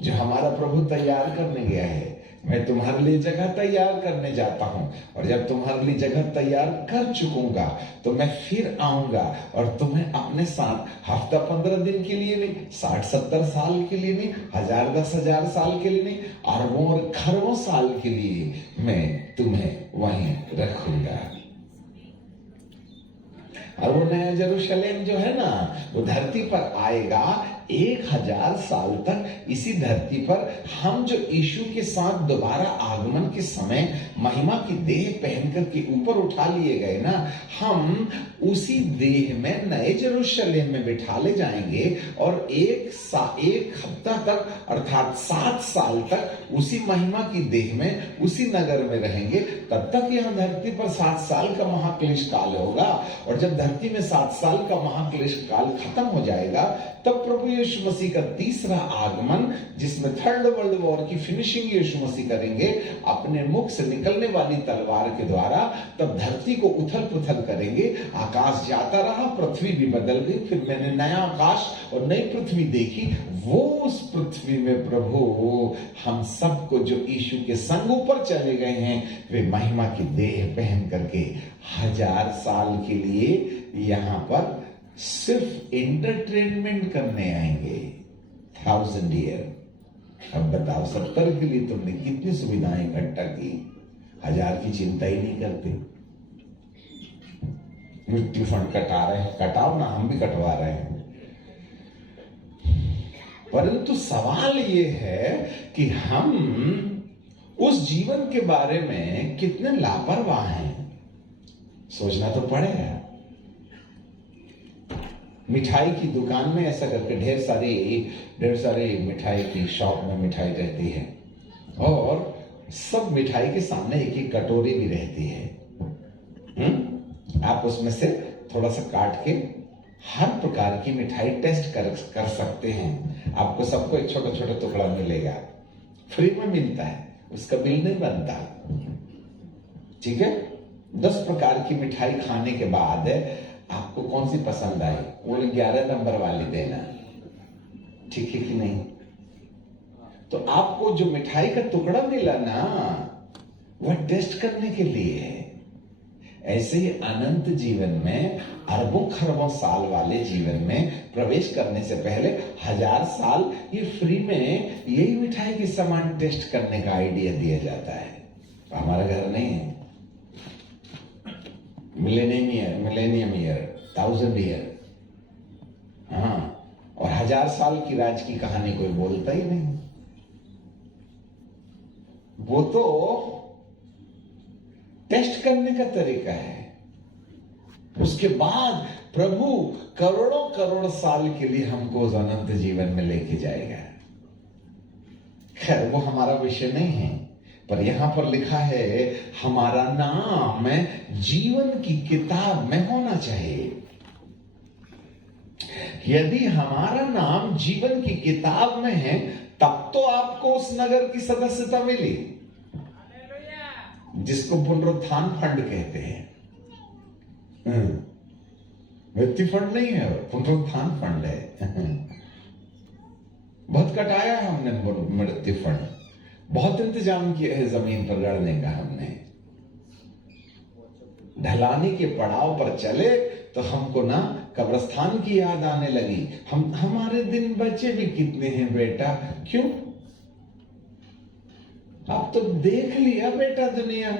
जो हमारा प्रभु तैयार करने गया है। मैं तुम्हारे लिए जगह तैयार करने जाता हूं, और जब तुम्हारे लिए जगह तैयार कर चुकूंगा तो मैं फिर आऊंगा और तुम्हें अपने साथ हफ्ता 15 दिन के लिए नहीं, 60-70 साल के लिए नहीं, 1000-10,000 साल के लिए नहीं, अरबों और खरबों साल के लिए मैं तुम्हें वहीं रखूंगा। और वो नया यरूशलेम जो है ना, वो धरती पर आएगा 1000 साल तक। इसी धरती पर हम जो यीशु के साथ दोबारा आगमन के समय महिमा की देह पहनकर के ऊपर उठा लिए गए ना, हम उसी देह में नए यरूशलेम में बिठा ले जाएंगे, और एक हफ्ता तक अर्थात 7 साल तक उसी महिमा की देह में उसी नगर में रहेंगे। तब तक यहां धरती पर 7 साल का महाक्लेश काल होगा, और जब धरती में 7 साल का महाक्लेश काल खत्म हो जाएगा, तब प्रभु यीशु मसीह का तीसरा आगमन, जिसमें थर्ड वर्ल्ड वॉर की फिनिशिंग यीशु मसीह करेंगे अपने मुख से निकलने वाली तलवार के द्वारा, तब धरती को उथल पुथल करेंगे। आकाश जाता रहा, पृथ्वी भी बदल गई, फिर मैंने नया आकाश और नई पृथ्वी देखी। वो उस पृथ्वी में प्रभु हम सबको जो यीशु के संग ऊपर चले गए हैं, वे महिमा की देह पहन करके 1000 साल के लिए यहां पर सिर्फ एंटरटेनमेंट करने आएंगे। 1000 ईयर। अब बताओ, 70 के लिए तुमने कितनी सुविधाएं इकट्ठा की, 1000 की चिंता ही नहीं करते। मृत्यु फंड कटा रहे हैं, कटाओ ना, हम भी कटवा रहे हैं। परंतु सवाल ये है कि हम उस जीवन के बारे में कितने लापरवाह हैं, सोचना तो पड़ेगा। मिठाई की दुकान में ऐसा करके ढेर सारी मिठाई की शॉप में मिठाई रहती है और सब मिठाई के सामने एक एक कटोरी भी रहती है। आप उसमें से थोड़ा सा काट के हर प्रकार की मिठाई टेस्ट कर सकते हैं। आपको सबको एक छोटा छोटा टुकड़ा मिलेगा, फ्री में मिलता है, उसका बिल नहीं बनता। ठीक है, 10 प्रकार की मिठाई खाने के बाद आपको कौन सी पसंद आई, वो 11 नंबर वाली देना, ठीक है कि नहीं? तो आपको जो मिठाई का टुकड़ा मिला ना, वह टेस्ट करने के लिए है। ऐसे ही अनंत जीवन में, अरबों खरबों साल वाले जीवन में प्रवेश करने से पहले 1000 साल ये फ्री में यही मिठाई के सामान टेस्ट करने का आइडिया दिया जाता है। हमारा घर नहीं है। मिलेनियम ईयर, 1000 ईयर, हाँ, और 1000 साल की राज की कहानी कोई बोलता ही नहीं। वो तो टेस्ट करने का तरीका है। उसके बाद प्रभु करोड़ों करोड़ साल के लिए हमको उस अनंत जीवन में लेके जाएगा। खैर, वो हमारा विषय नहीं है, पर यहां पर लिखा है हमारा नाम जीवन की किताब में होना चाहिए। यदि हमारा नाम जीवन की किताब में है, तब तो आपको उस नगर की सदस्यता मिली, जिसको पुनरुत्थान फंड कहते हैं। मृत्यु फंड नहीं है, पुनरुत्थान फंड है। बहुत कटाया है हमने मृत्यु फंड, बहुत इंतजाम किया है जमीन पर गड़ने का। हमने ढलानी के पड़ाव पर चले तो हमको ना कब्रिस्तान की याद आने लगी। हमारे दिन बचे भी कितने हैं बेटा, क्यों? अब तो देख लिया बेटा दुनिया।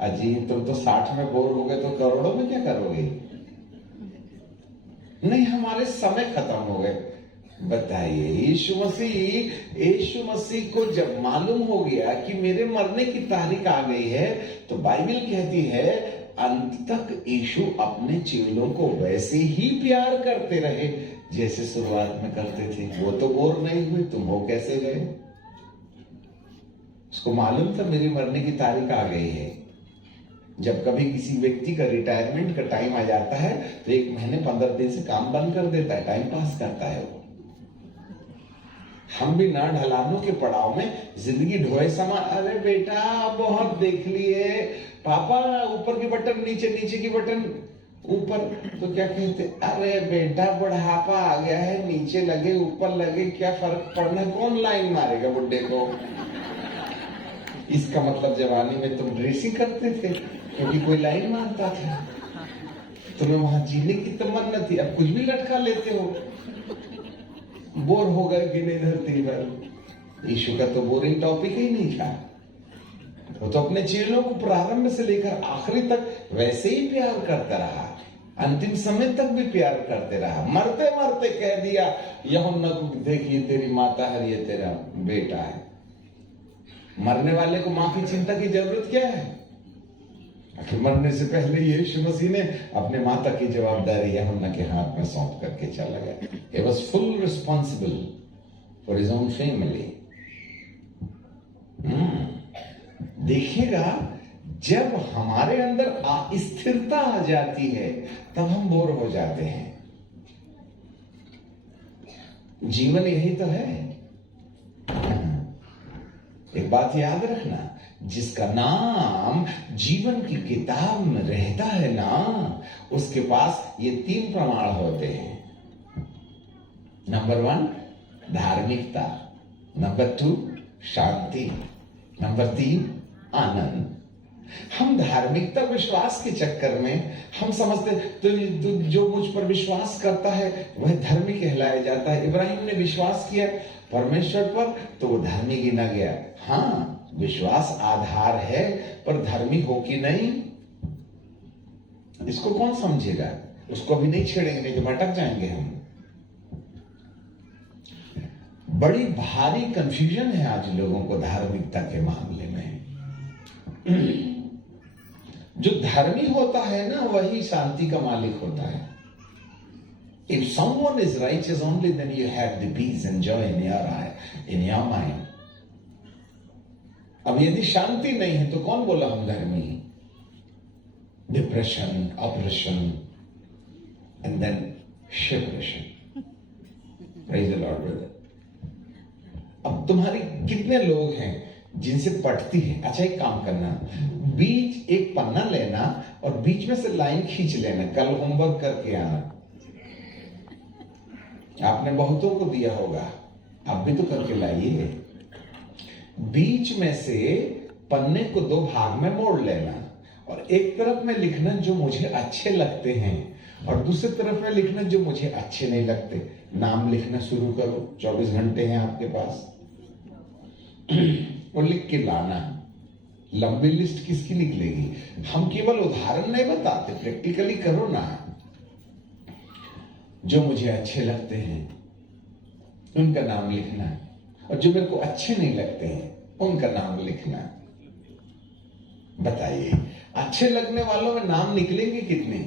अजी, तुम तो 60 में बोर हो गए तो करोड़ों में क्या करोगे? नहीं, हमारे समय खत्म हो गए। बताइए, यीशु मसीह को जब मालूम हो गया कि मेरे मरने की तारीख आ गई है, तो बाइबल कहती है अंत तक यीशु अपने चेलों को वैसे ही प्यार करते रहे जैसे शुरुआत में करते थे। वो तो बोर नहीं हुए, तुम हो कैसे गए? उसको मालूम था मेरी मरने की तारीख आ गई है। जब कभी किसी व्यक्ति का रिटायरमेंट का टाइम आ जाता है तो 1 महीने 15 दिन से काम बंद कर देता है, टाइम पास करता है वो। हम भी ना ढलानों के पड़ाव में जिंदगी ढोए समा, अरे बेटा बहुत देख लिए पापा, ऊपर की बटन नीचे, नीचे की बटन ऊपर, तो क्या कहते, अरे बेटा बुढ़ापा आ गया है, नीचे लगे ऊपर लगे क्या फर्क पड़ना, कौन लाइन मारेगा बुड्ढे को? इसका मतलब जवानी में तुम ड्रेसिंग करते थे क्योंकि कोई लाइन मारता था, तुम्हें वहां जीने की तमन्ना थी, अब कुछ भी लटका लेते हो। बोर हो गए गिने धरती पर। यीशु का तो बोरिंग टॉपिक ही नहीं था। वो तो अपने चेलों को प्रारंभ से लेकर आखिरी तक वैसे ही प्यार करता रहा, अंतिम समय तक भी प्यार करते रहा। मरते मरते कह दिया यूहन्ना को, देखिए तेरी माता है, ये तेरा बेटा है। मरने वाले को मां की चिंता की जरूरत क्या है? आखिर मरने से पहले यीशु मसीह ने अपने माता की जवाबदारी यूहन्ना के हाथ में सौंप करके चला गया। He was full responsible for his own family. देखिएगा, जब हमारे अंदर अस्थिरता आ जाती है तब हम बोर हो जाते हैं। जीवन यही तो है। एक बात याद रखना, जिसका नाम जीवन की किताब में रहता है ना, उसके पास ये 3 प्रमाण होते हैं। नंबर 1 धार्मिकता, नंबर 2 शांति, नंबर 3 आनंद। हम धार्मिकता विश्वास के चक्कर में हम समझते तो जो मुझ पर विश्वास करता है वह धर्मी कहलाया जाता है। इब्राहिम ने विश्वास किया परमेश्वर पर तो वो धर्मी गिना गया। हाँ, विश्वास आधार है, पर धर्मी हो कि नहीं इसको कौन समझेगा? उसको भी नहीं छेड़ेंगे, नहीं तो भटक जाएंगे हम। बड़ी भारी कंफ्यूजन है आज लोगों को धार्मिकता के मामले में। जो धर्मी होता है ना वही शांति का मालिक होता है। If someone is righteous only, then you have the peace and joy in your mind. अब यदि शांति नहीं है तो कौन बोला हम धर्मी? Depression, oppression, and then separation. Praise the Lord, brother. अब तुम्हारी कितने लोग हैं जिनसे पटती है? अच्छा एक काम करना, बीच एक पन्ना लेना और बीच में से लाइन खींच लेना, कल होमवर्क करके आना। आपने बहुतों को दिया होगा, आप भी तो करके लाइए। बीच में से पन्ने को दो भाग में मोड़ लेना और एक तरफ में लिखना जो मुझे अच्छे लगते हैं और दूसरी तरफ में लिखना जो मुझे अच्छे नहीं लगते। नाम लिखना शुरू करो, 24 घंटे हैं आपके पास और लिख के लाना। लंबी लिस्ट किसकी निकलेगी? हम केवल उदाहरण नहीं बताते, प्रैक्टिकली करो ना। जो मुझे अच्छे लगते हैं उनका नाम लिखना और जो मेरे को अच्छे नहीं लगते हैं उनका नाम लिखना। बताइए अच्छे लगने वालों में नाम निकलेंगे कितने?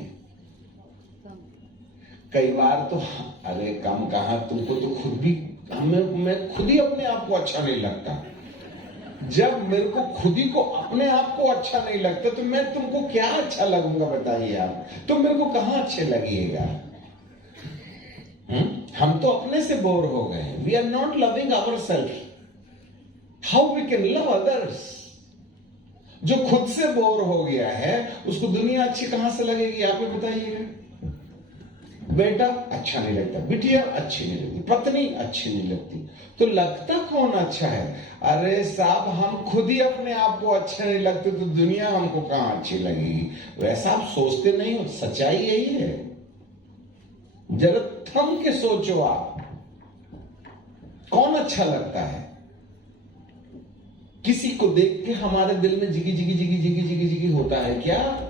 कई बार तो अरे कम कहा, तुमको तो खुद भी मैं खुद ही अपने आप को अच्छा नहीं लगता। जब मेरे को खुद ही को अपने आप को अच्छा नहीं लगता तो मैं तुमको क्या अच्छा लगूंगा? बताइए आप, तुम मेरे को कहां अच्छे लगिएगा? हम तो अपने से बोर हो गए। We are not loving our self. How we can love others? जो खुद से बोर हो गया है उसको दुनिया अच्छी कहां से लगेगी? आप ही बताइएगा। बेटा अच्छा नहीं लगता, बिटिया अच्छी नहीं लगती, पत्नी अच्छी नहीं लगती, तो लगता कौन अच्छा है? अरे साहब हम खुद ही अपने आप को अच्छे नहीं लगते तो दुनिया हमको कहां अच्छी लगेगी? वैसा आप सोचते नहीं हो। सच्चाई यही है। जरा थम के सोचो आप, कौन अच्छा लगता है? किसी को देख के हमारे दिल में जिगी जिगी जिगी जिगी जिगी जिगी होता है क्या?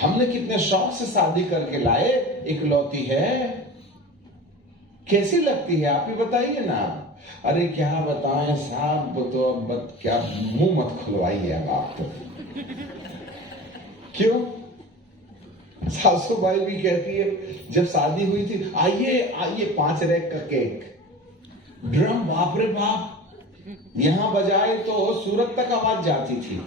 हमने कितने शौक से शादी करके लाए, इकलौती है, कैसी लगती है? आप ही बताइए ना। अरे क्या बताएं साहब, तो अब क्या मुंह मत खुलवाइए अब आप तो। क्यों? सासू भाई भी कहती है, जब शादी हुई थी, आइए आइए 5 रैक का केक, ड्रम बाप रे बाप, यहां बजाए तो सूरत तक आवाज जाती थी।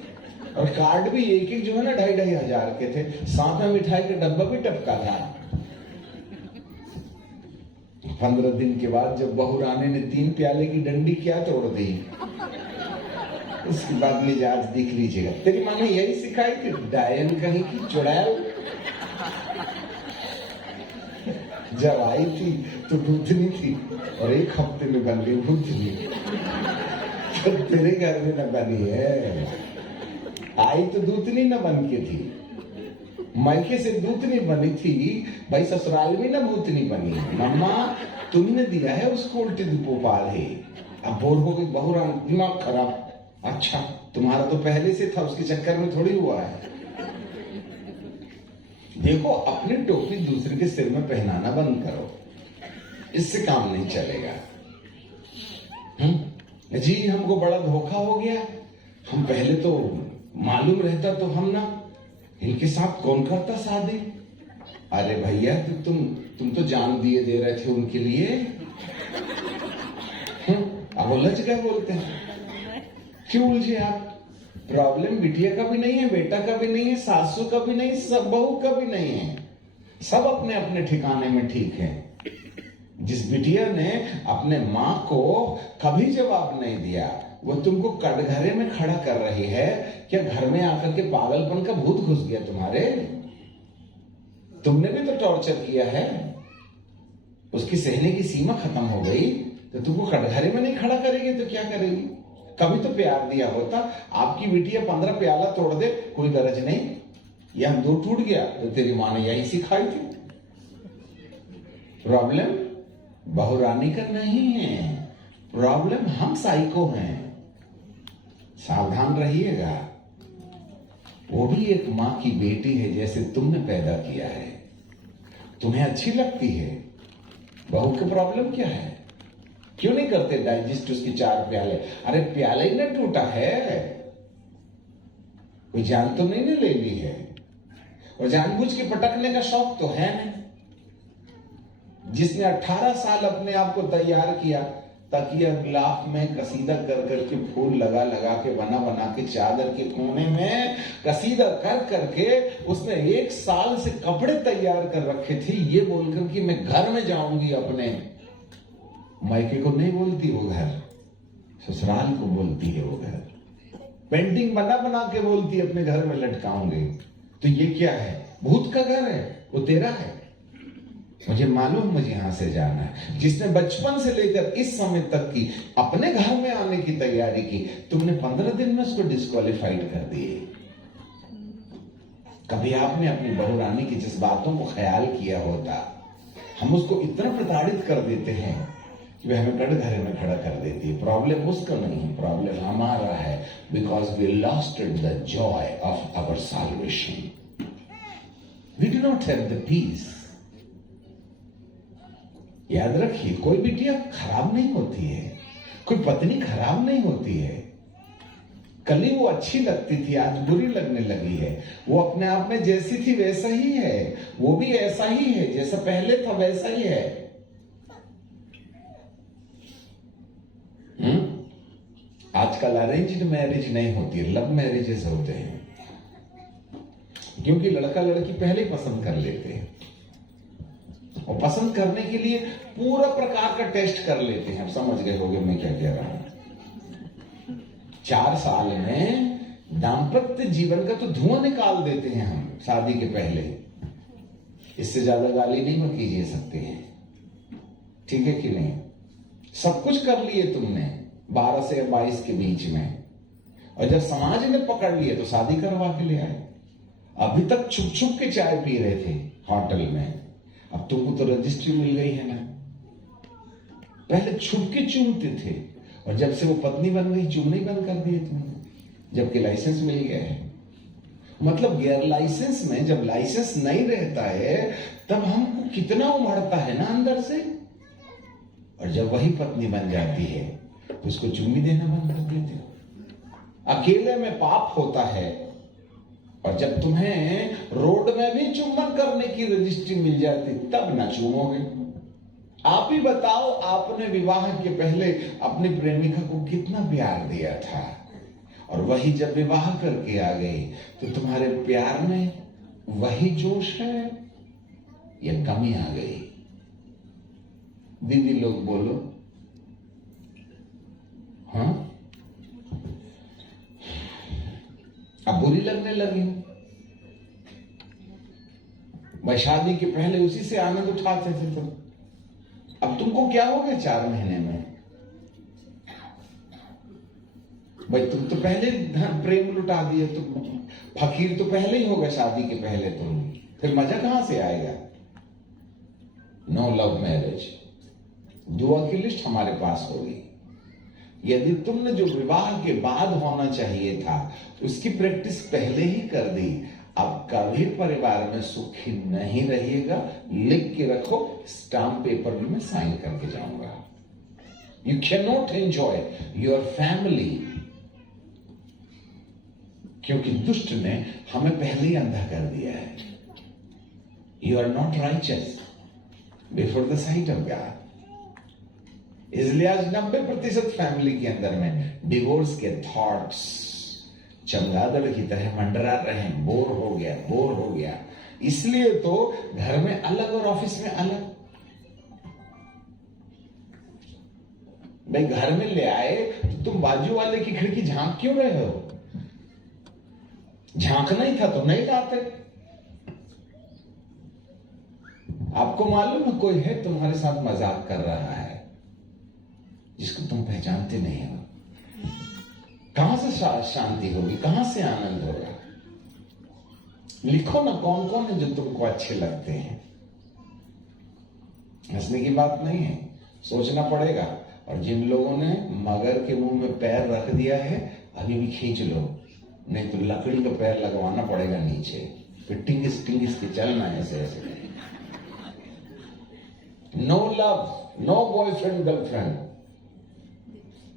और कार्ड भी एक एक जो है ना 2,500 हजार के थे, साथ में मिठाई का डब्बा भी टपका था। 15 दिन के बाद जब बहू रानी ने 3 प्याले की डंडी क्या तोड़ दी, उसके बाद मिजाज देख लीजिएगा। तेरी माँ ने यही सिखाई थी, डायन कहीं की चुड़ैल। जब आई थी तो दूधनी थी और 1 हफ्ते में बन गई भूतनी। तो तेरे घर में न बनी है, आई तो दूतनी न बन के थी, मायके से दूतनी बनी थी, भाई ससुराल में न भूतनी बनी। मम्मा तुमने दिया है उसको उल्टी पोपाल है। अब बोर हो गई बहू रानी, दिमाग खराब। अच्छा तुम्हारा तो पहले से था, उसके चक्कर में थोड़ी हुआ है। देखो अपनी टोपी दूसरे के सिर में पहनाना बंद करो, इससे काम नहीं चलेगा। जी हमको बड़ा धोखा हो गया, हम पहले तो मालूम रहता तो हम ना इनके साथ कौन करता शादी। अरे भैया तुम तो जान दिए दे रहे थे उनके लिए। अब उलझ गए बोलते हैं। क्यों उलझे आप? प्रॉब्लम बिटिया का भी नहीं है, बेटा का भी नहीं है, सासू का भी नहीं, सब बहू का भी नहीं है। सब अपने अपने ठिकाने में ठीक है। जिस बिटिया ने अपने माँ को कभी जवाब नहीं दिया, वो तुमको कटघरे में खड़ा कर रही है। क्या घर में आकर के पागलपन का भूत घुस गया तुम्हारे? तुमने भी तो टॉर्चर किया है, उसकी सहने की सीमा खत्म हो गई तो तुमको कटघरे में नहीं खड़ा करेगी तो क्या करेगी? कभी तो प्यार दिया होता। आपकी बिटिया 15 प्याला तोड़ दे, कोई गरज नहीं, या 2 टूट गया तो तेरी माँ ने यही सिखाई थी। प्रॉब्लम बहू रानी का नहीं है, प्रॉब्लम हम साइको हैं। सावधान रहिएगा। वो भी एक माँ की बेटी है जैसे तुमने पैदा किया है, तुम्हें अच्छी लगती है। बहू की प्रॉब्लम क्या है? क्यों नहीं करते डाइजेस्ट उसकी 4 प्याले? अरे प्याले ही ना टूटा है, कोई जान तो नहीं ले ली है। और जानबूझ के पटकने का शौक तो है नहीं। जिसने 18 साल अपने आप को तैयार किया, तकिया गिलाफ में कसीदा कर करके फूल लगा लगा के बना के चादर के कोने में कसीदा कर करके उसने 1 साल से कपड़े तैयार कर रखे थे, ये बोलकर कि मैं घर में जाऊंगी अपने। मायके को नहीं बोलती वो घर, ससुराल को बोलती है वो घर। पेंटिंग बना के बोलती है अपने घर में लटकाऊंगी। तो ये क्या है? भूत का घर है, वो तेरा है। मुझे मालूम मुझे यहां से जाना है। जिसने बचपन से लेकर इस समय तक की अपने घर में आने की तैयारी की, तुमने 15 दिन में उसको डिस्क्वालिफाइड कर दिए। कभी आपने अपनी बहू रानी की जज्बातों को ख्याल किया होता? हम उसको इतना प्रताड़ित कर देते हैं कि वह हमें कटघरे में खड़ा कर देती है। प्रॉब्लम उसका नहीं है, प्रॉब्लम हमारा है, because we lost the joy of our salvation. We do not have the peace. याद रखिए, कोई बिटिया खराब नहीं होती है, कोई पत्नी खराब नहीं होती है। कल ही वो अच्छी लगती थी, आज बुरी लगने लगी है। वो अपने आप में जैसी थी वैसा ही है, वो भी ऐसा ही है, जैसा पहले था वैसा ही है। आजकल अरेंज्ड मैरिज नहीं होती है, लव मैरिजेस होते हैं, क्योंकि लड़का लड़की पहले ही पसंद कर लेते हैं और पसंद करने के लिए पूरा प्रकार का टेस्ट कर लेते हैं। आप समझ गए होंगे मैं क्या कह रहा हूं। 4 साल में दाम्पत्य जीवन का तो धुआं निकाल देते हैं हम शादी के पहले। इससे ज्यादा गाली नहीं में कीजिए सकते हैं, ठीक है कि नहीं? सब कुछ कर लिए तुमने 12 से 22 के बीच में, और जब समाज ने पकड़ लिए तो शादी करवा के ले आए। अभी तक छुप छुप के चाय पी रहे थे होटल में, अब तुमको तो रजिस्ट्री मिल गई है ना। पहले छुप के चूमते थे, और जब से वो पत्नी बन गई चूमने ही बंद कर दिए तुमने, जबकि लाइसेंस मिल गया है। मतलब गैर लाइसेंस में जब लाइसेंस नहीं रहता है तब हमको कितना उमड़ता है ना अंदर से, और जब वही पत्नी बन जाती है तो उसको चुम्मी देना बंद कर देते हो। अकेले में पाप होता है, और जब तुम्हें रोड में भी चुम्बन करने की रजिस्ट्री मिल जाती तब ना चूमोगे। आप ही बताओ, आपने विवाह के पहले अपनी प्रेमिका को कितना प्यार दिया था, और वही जब विवाह करके आ गई तो तुम्हारे प्यार में वही जोश है या कमी आ गई? दीदी लोग बोलो, हाँ? अब बुरी लगने लगी। भाई शादी के पहले उसी से आनंद उठाते थे तुम, अब तुमको क्या हो गया 4 महीने में? भाई तुम तो पहले धन प्रेम लुटा दिए, तुम फकीर तो पहले ही हो गए शादी के पहले तुम, फिर मजा कहां से आएगा? No love marriage. दुआ की लिस्ट हमारे पास होगी। यदि तुमने जो विवाह के बाद होना चाहिए था उसकी प्रैक्टिस पहले ही कर दी, अब कभी परिवार में सुखी नहीं रहिएगा। लिख के रखो, स्टाम्प पेपर में मैं साइन करके जाऊंगा। You can not enjoy your family, क्योंकि दुष्ट ने हमें पहले ही अंधा कर दिया है। You are not righteous before the sight of God. इसलिए आज 90% फैमिली के अंदर में डिवोर्स के थॉट्स चमगादड़ की तरह मंडरा रहे हैं। बोर हो गया। इसलिए तो घर में अलग और ऑफिस में अलग। भाई घर में ले आए तो तुम बाजू वाले की खिड़की झांक क्यों रहे हो? झांकना ही था तो नहीं लाते। आपको मालूम है कोई है तुम्हारे साथ मजाक कर रहा है जिसको तुम पहचानते नहीं हो। कहां से शांति होगी, कहां से आनंद होगा? लिखो ना कौन कौन है जो तुमको अच्छे लगते हैं। हंसने की बात नहीं है, सोचना पड़ेगा। और जिन लोगों ने मगर के मुंह में पैर रख दिया है अभी भी खींच लो, नहीं तो लकड़ी का पैर लगवाना पड़ेगा नीचे, फिर टिंगिस के चलना ऐसे ऐसे। No love, no boyfriend girlfriend,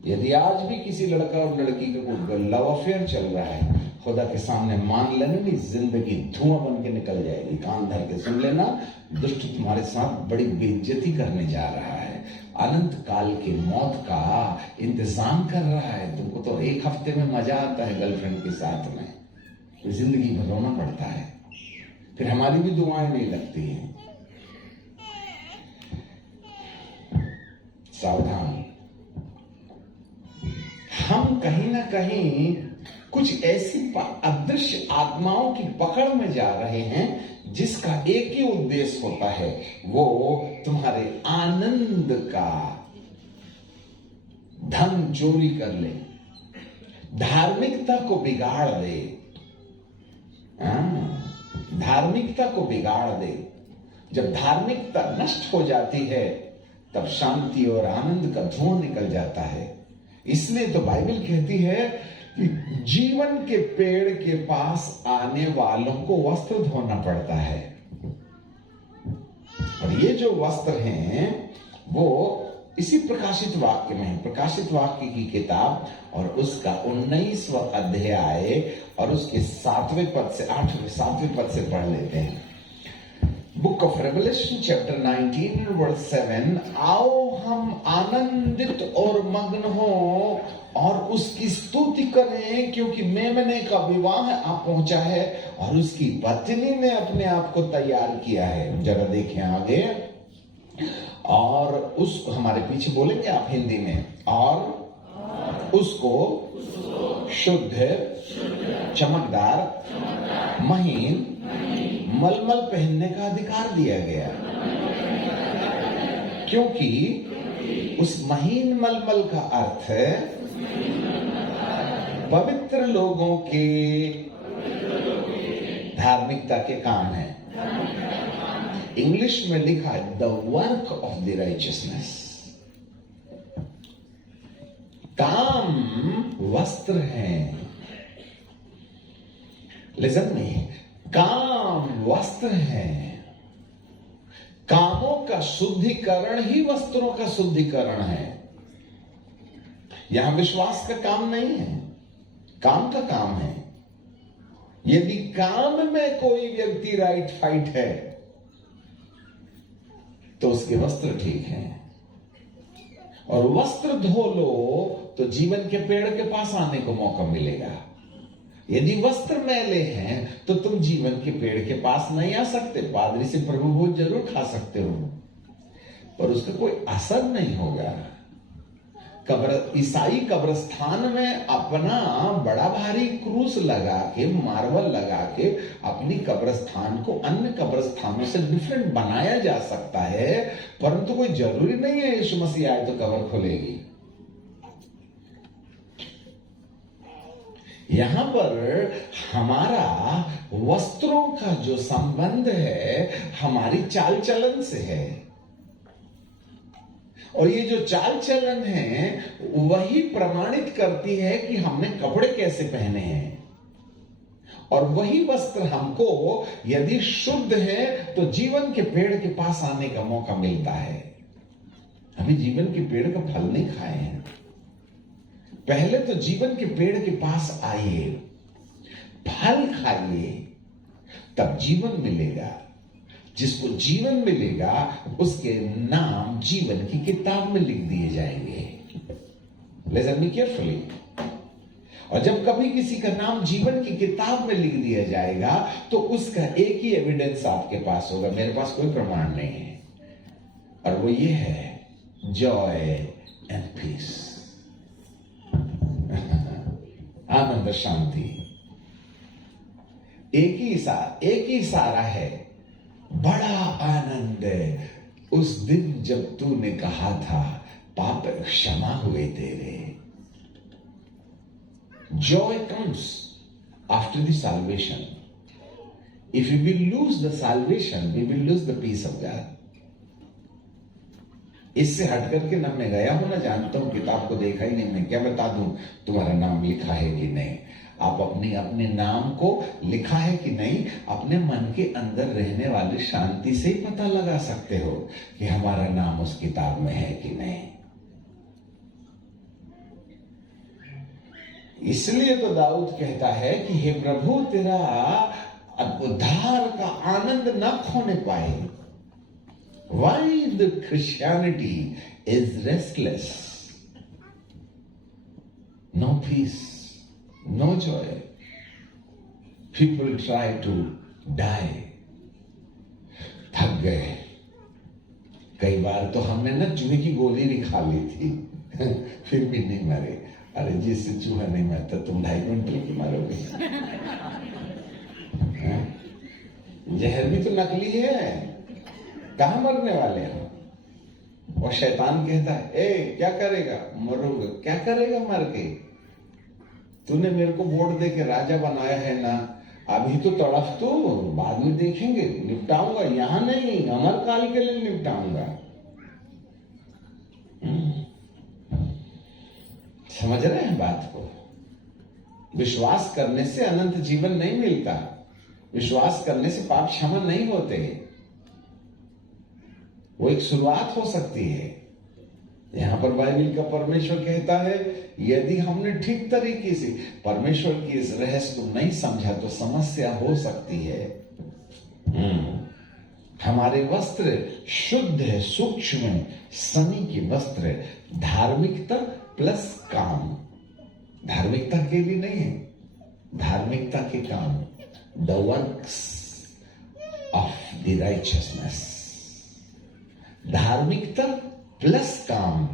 यदि आज भी किसी लड़का और लड़की का कोई लव अफेयर चल रहा है, खुदा के सामने मान लेना, नहीं जिंदगी धुआं बन के निकल जाएगी। कान धर के सुन लेना, दुष्ट तुम्हारे साथ बड़ी बेइज्जती करने जा रहा है, अनंत काल की मौत का इंतजाम कर रहा है। तुमको तो एक हफ्ते में मजा आता है गर्लफ्रेंड के साथ में, जिंदगी भर रोना पड़ता है, फिर हमारी भी दुआएं नहीं लगती हैं। सावधान, हम कहीं ना कहीं कुछ ऐसी अदृश्य आत्माओं की पकड़ में जा रहे हैं जिसका एक ही उद्देश्य होता है, वो तुम्हारे आनंद का धन चोरी कर ले, धार्मिकता को बिगाड़ दे। धार्मिकता को बिगाड़ दे। जब धार्मिकता नष्ट हो जाती है तब शांति और आनंद का धुआं निकल जाता है। इसलिए तो बाइबल कहती है कि जीवन के पेड़ के पास आने वालों को वस्त्र धोना पड़ता है। और ये जो वस्त्र हैं वो इसी प्रकाशित वाक्य में है। प्रकाशित वाक्य की किताब और उसका 19वां अध्याय और उसके 7वें पद से 7वें पद से पढ़ लेते हैं। Book of Revelation chapter 19 verse 7, आओ हम आनंदित और मग्न हो और उसकी स्तुति करें, क्योंकि मेमने का विवाह आ पहुंचा है और उसकी पत्नी ने अपने आप को तैयार किया है। जरा देखें आगे, और उस हमारे पीछे बोलेंगे आप हिंदी में, और उसको शुद्ध, चमकदार, महीन मलमल पहनने का अधिकार दिया गया, क्योंकि उस महीन मलमल का अर्थ पवित्र लोगों के धार्मिकता के काम है। इंग्लिश में लिखा है the work of the righteousness. काम वस्त्र है। लिसन में, काम वस्त्र है। कामों का शुद्धिकरण ही वस्त्रों का शुद्धिकरण है। यहां विश्वास का काम नहीं है, काम का काम है। यदि काम में कोई व्यक्ति राइट फाइट है तो उसके वस्त्र ठीक हैं, और वस्त्र धो लो तो जीवन के पेड़ के पास आने को मौका मिलेगा। यदि वस्त्र मैले हैं तो तुम जीवन के पेड़ के पास नहीं आ सकते। पादरी से प्रभु भोज जरूर खा सकते हो, पर उसका कोई असर नहीं होगा। ईसाई कब्रस्तान में अपना बड़ा भारी क्रूस लगा के, मार्बल लगा के अपनी कब्रस्तान को अन्य कब्रस्तानों से डिफरेंट बनाया जा सकता है, परंतु कोई जरूरी नहीं है यीशु मसीह आए तो कब्र खुलेगी। यहां पर हमारा वस्त्रों का जो संबंध है हमारी चाल चलन से है, और ये जो चाल चलन है वही प्रमाणित करती है कि हमने कपड़े कैसे पहने हैं। और वही वस्त्र हमको यदि शुद्ध है तो जीवन के पेड़ के पास आने का मौका मिलता है। अभी जीवन के पेड़ का फल नहीं खाए हैं, पहले तो जीवन के पेड़ के पास आइए, फल खाइए, तब जीवन मिलेगा। जिसको जीवन मिलेगा उसके नाम जीवन की किताब में लिख दिए जाएंगे। Listen me carefully. और जब कभी किसी का नाम जीवन की किताब में लिख दिया जाएगा तो उसका एक ही एविडेंस आपके पास होगा, मेरे पास कोई प्रमाण नहीं है, और वो ये है जॉय एंड पीस, आनंद शांति। एक ही इशारा है, बड़ा आनंद उस दिन जब तूने कहा था पाप क्षमा हुए तेरे। Joy comes after the salvation. If we will lose the salvation, we will lose the peace of God. इससे हट करके ना मैं गया हूं ना जानता हूं, किताब को देखा ही नहीं, मैं क्या बता दूं तुम्हारा नाम लिखा है कि नहीं। आप अपने नाम को लिखा है कि नहीं अपने मन के अंदर रहने वाली शांति से ही पता लगा सकते हो कि हमारा नाम उस किताब में है कि नहीं। इसलिए तो दाऊद कहता है कि हे प्रभु, तेरा उद्धार का आनंद न खोने पाए। Why the Christianity is restless? No peace, no joy. People try to die. थक गए। कई बार तो हमने ना चूहे की गोली भी खा ली थी फिर भी नहीं मरे। अरे जिससे चूहा नहीं मरता तुम 2.5 क्विंटल की मारोगे। जहर भी तो नकली है, कहां मरने वाले हैं। और शैतान कहता है, ए क्या करेगा, मरोगे। क्या करेगा मर के? तूने मेरे को वोट दे के राजा बनाया है ना, अभी तो तड़फ, तो बाद में देखेंगे, निपटाऊंगा। यहां नहीं, अमर काल के लिए निपटाऊंगा। समझ रहे हैं बात को? विश्वास करने से अनंत जीवन नहीं मिलता, विश्वास करने से पाप क्षमा नहीं होते। वो एक शुरुआत हो सकती है। यहां पर बाइबल का परमेश्वर कहता है, यदि हमने ठीक तरीके से परमेश्वर की इस रहस्य को नहीं समझा तो समस्या हो सकती है। हमारे वस्त्र शुद्ध है, सूक्ष्म है, सनी के वस्त्र, धार्मिकता प्लस काम। धार्मिकता के लिए नहीं है, धार्मिकता के काम, the works of the righteousness. धार्मिकता प्लस काम।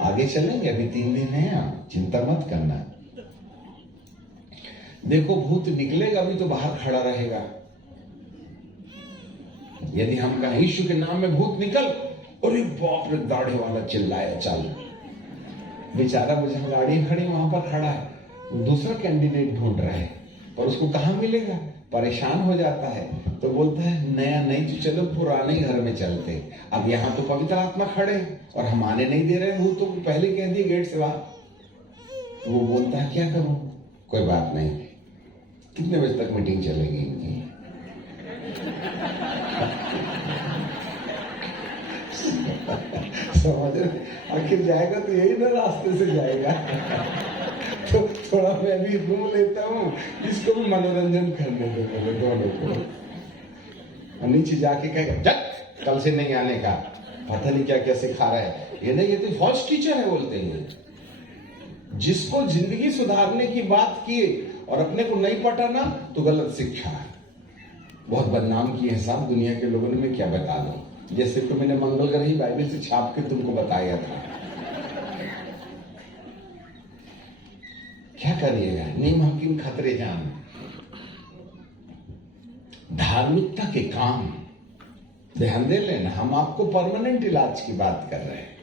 आगे चलेंगे, अभी 3 दिन है, चिंता मत करना। देखो भूत निकलेगा भी तो बाहर खड़ा रहेगा। यदि हम कहें यीशु के नाम में भूत निकल, अरे बाप रे, दाढ़े वाला चिल्लाया, चल। बेचारा मुझे गाड़ी खड़ी वहां पर खड़ा है, दूसरा कैंडिडेट ढूंढ रहा है, पर उसको कहां मिलेगा, परेशान हो जाता है। तो बोलता है नया नहीं तो चलो पुराने घर में चलते। अब यहाँ तो पवित्र आत्मा खड़े और हम आने नहीं दे रहे, वो तो पहले कह दिए गेट से बाहर। वो बोलता है क्या करूं, कोई बात नहीं, कितने बजे तक मीटिंग चलेगी इनकी? समझ रहे? आखिर जाएगा तो यही ना रास्ते से जाएगा। तो थोड़ा मैं भी घूम लेता हूँ, इसको भी मनोरंजन करने दो दोनों को। नीचे जाके कहेगा कल से नहीं आने का, पता नहीं क्या क्या सिखा रहा है। ये नहीं, ये तो फॉल्स टीचर है बोलते हैं। जिसको जिंदगी सुधारने की बात की और अपने को नहीं पटा ना, तो गलत शिक्षा है। बहुत बदनाम किए हैं साहब दुनिया के लोगों ने, मैं क्या बता दूं। जैसे तो मैंने मंगलवार ही बाइबल से छाप के तुमको बताया था। क्या करिएगा, नीम हमकिन खतरे जान। धार्मिकता के काम, ध्यान दे लेना, हम आपको परमानेंट इलाज की बात कर रहे हैं।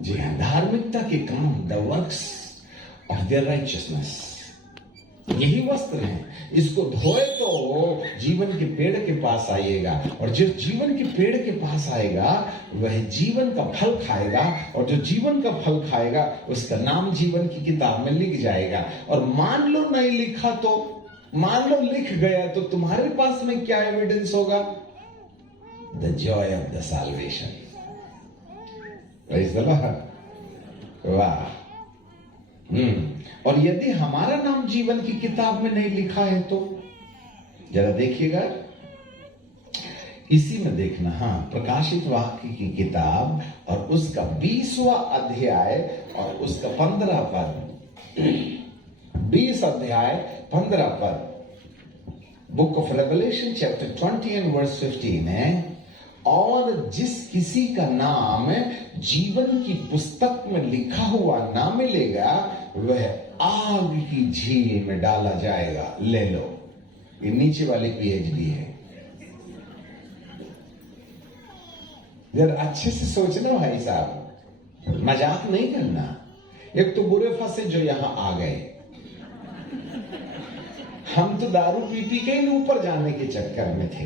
जी हाँ, धार्मिकता के काम, the works of the righteousness, यही वस्त्र है। इसको धोए तो जीवन के पेड़ के पास आइएगा, और जिस जीवन के पेड़ के पास आएगा वह जीवन का फल खाएगा, और जो जीवन का फल खाएगा उसका नाम जीवन की किताब में लिख जाएगा। और मान लो नहीं लिखा तो, मान लो लिख गया तो तुम्हारे पास में क्या एविडेंस होगा? The joy of the salvation. वाह। और यदि हमारा नाम जीवन की किताब में नहीं लिखा है तो जरा देखिएगा, इसी में देखना। हाँ, प्रकाशित वाक्य की किताब और उसका 20वां अध्याय और उसका 15 पद। 20 अध्याय 15 पद, book of Revelation chapter 20 and verse 15 है। और जिस किसी का नाम जीवन की पुस्तक में लिखा हुआ ना मिलेगा वह आग की झील में डाला जाएगा। ले लो, ये नीचे वाली PhD है। यार अच्छे से सोचना भाई साहब, मजाक नहीं करना। एक तो बुरे फंसे जो यहां आ गए, हम तो दारू पी पी के ही ऊपर जाने के चक्कर में थे,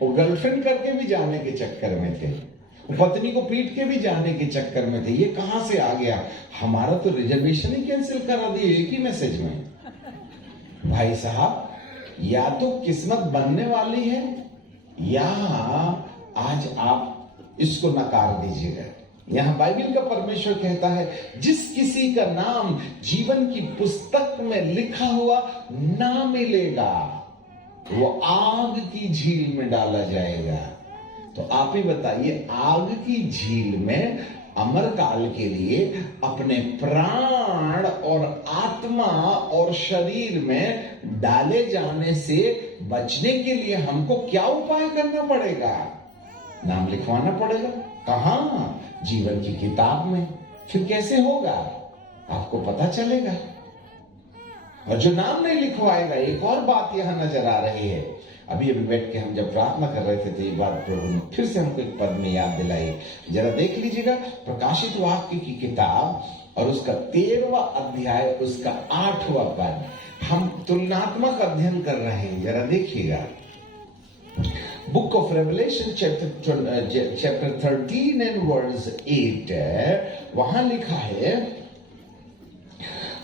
वो गर्लफ्रेंड करके भी जाने के चक्कर में थे, पत्नी को पीट के भी जाने के चक्कर में थे। ये कहां से आ गया? हमारा तो रिजर्वेशन ही कैंसिल करा दिए एक ही मैसेज में। भाई साहब, या तो किस्मत बनने वाली है या आज आप इसको नकार दीजिएगा। यहां बाइबल का परमेश्वर कहता है, जिस किसी का नाम जीवन की पुस्तक में लिखा हुआ ना मिलेगा, वो आग की झील में डाला जाएगा। तो आप ही बताइए, आग की झील में अमरकाल के लिए अपने प्राण और आत्मा और शरीर में डाले जाने से बचने के लिए हमको क्या उपाय करना पड़ेगा? नाम लिखवाना पड़ेगा। कहां? जीवन की किताब में। फिर कैसे होगा? आपको पता चलेगा। और जो नाम नहीं लिखवाएगा, एक और बात यहां नजर आ रही है। अभी बैठ के हम जब प्रार्थना कर रहे थे तो ये बात प्रभु ने फिर से हमको एक पद में याद दिलाई। जरा देख लीजिएगा, प्रकाशित वाक्य की किताब और उसका 13वां अध्याय, उसका 8वां पद। हम तुलनात्मक अध्ययन कर रहे हैं, जरा देखिएगा। Book of Revelation chapter 13 and verse 8, वहां लिखा है,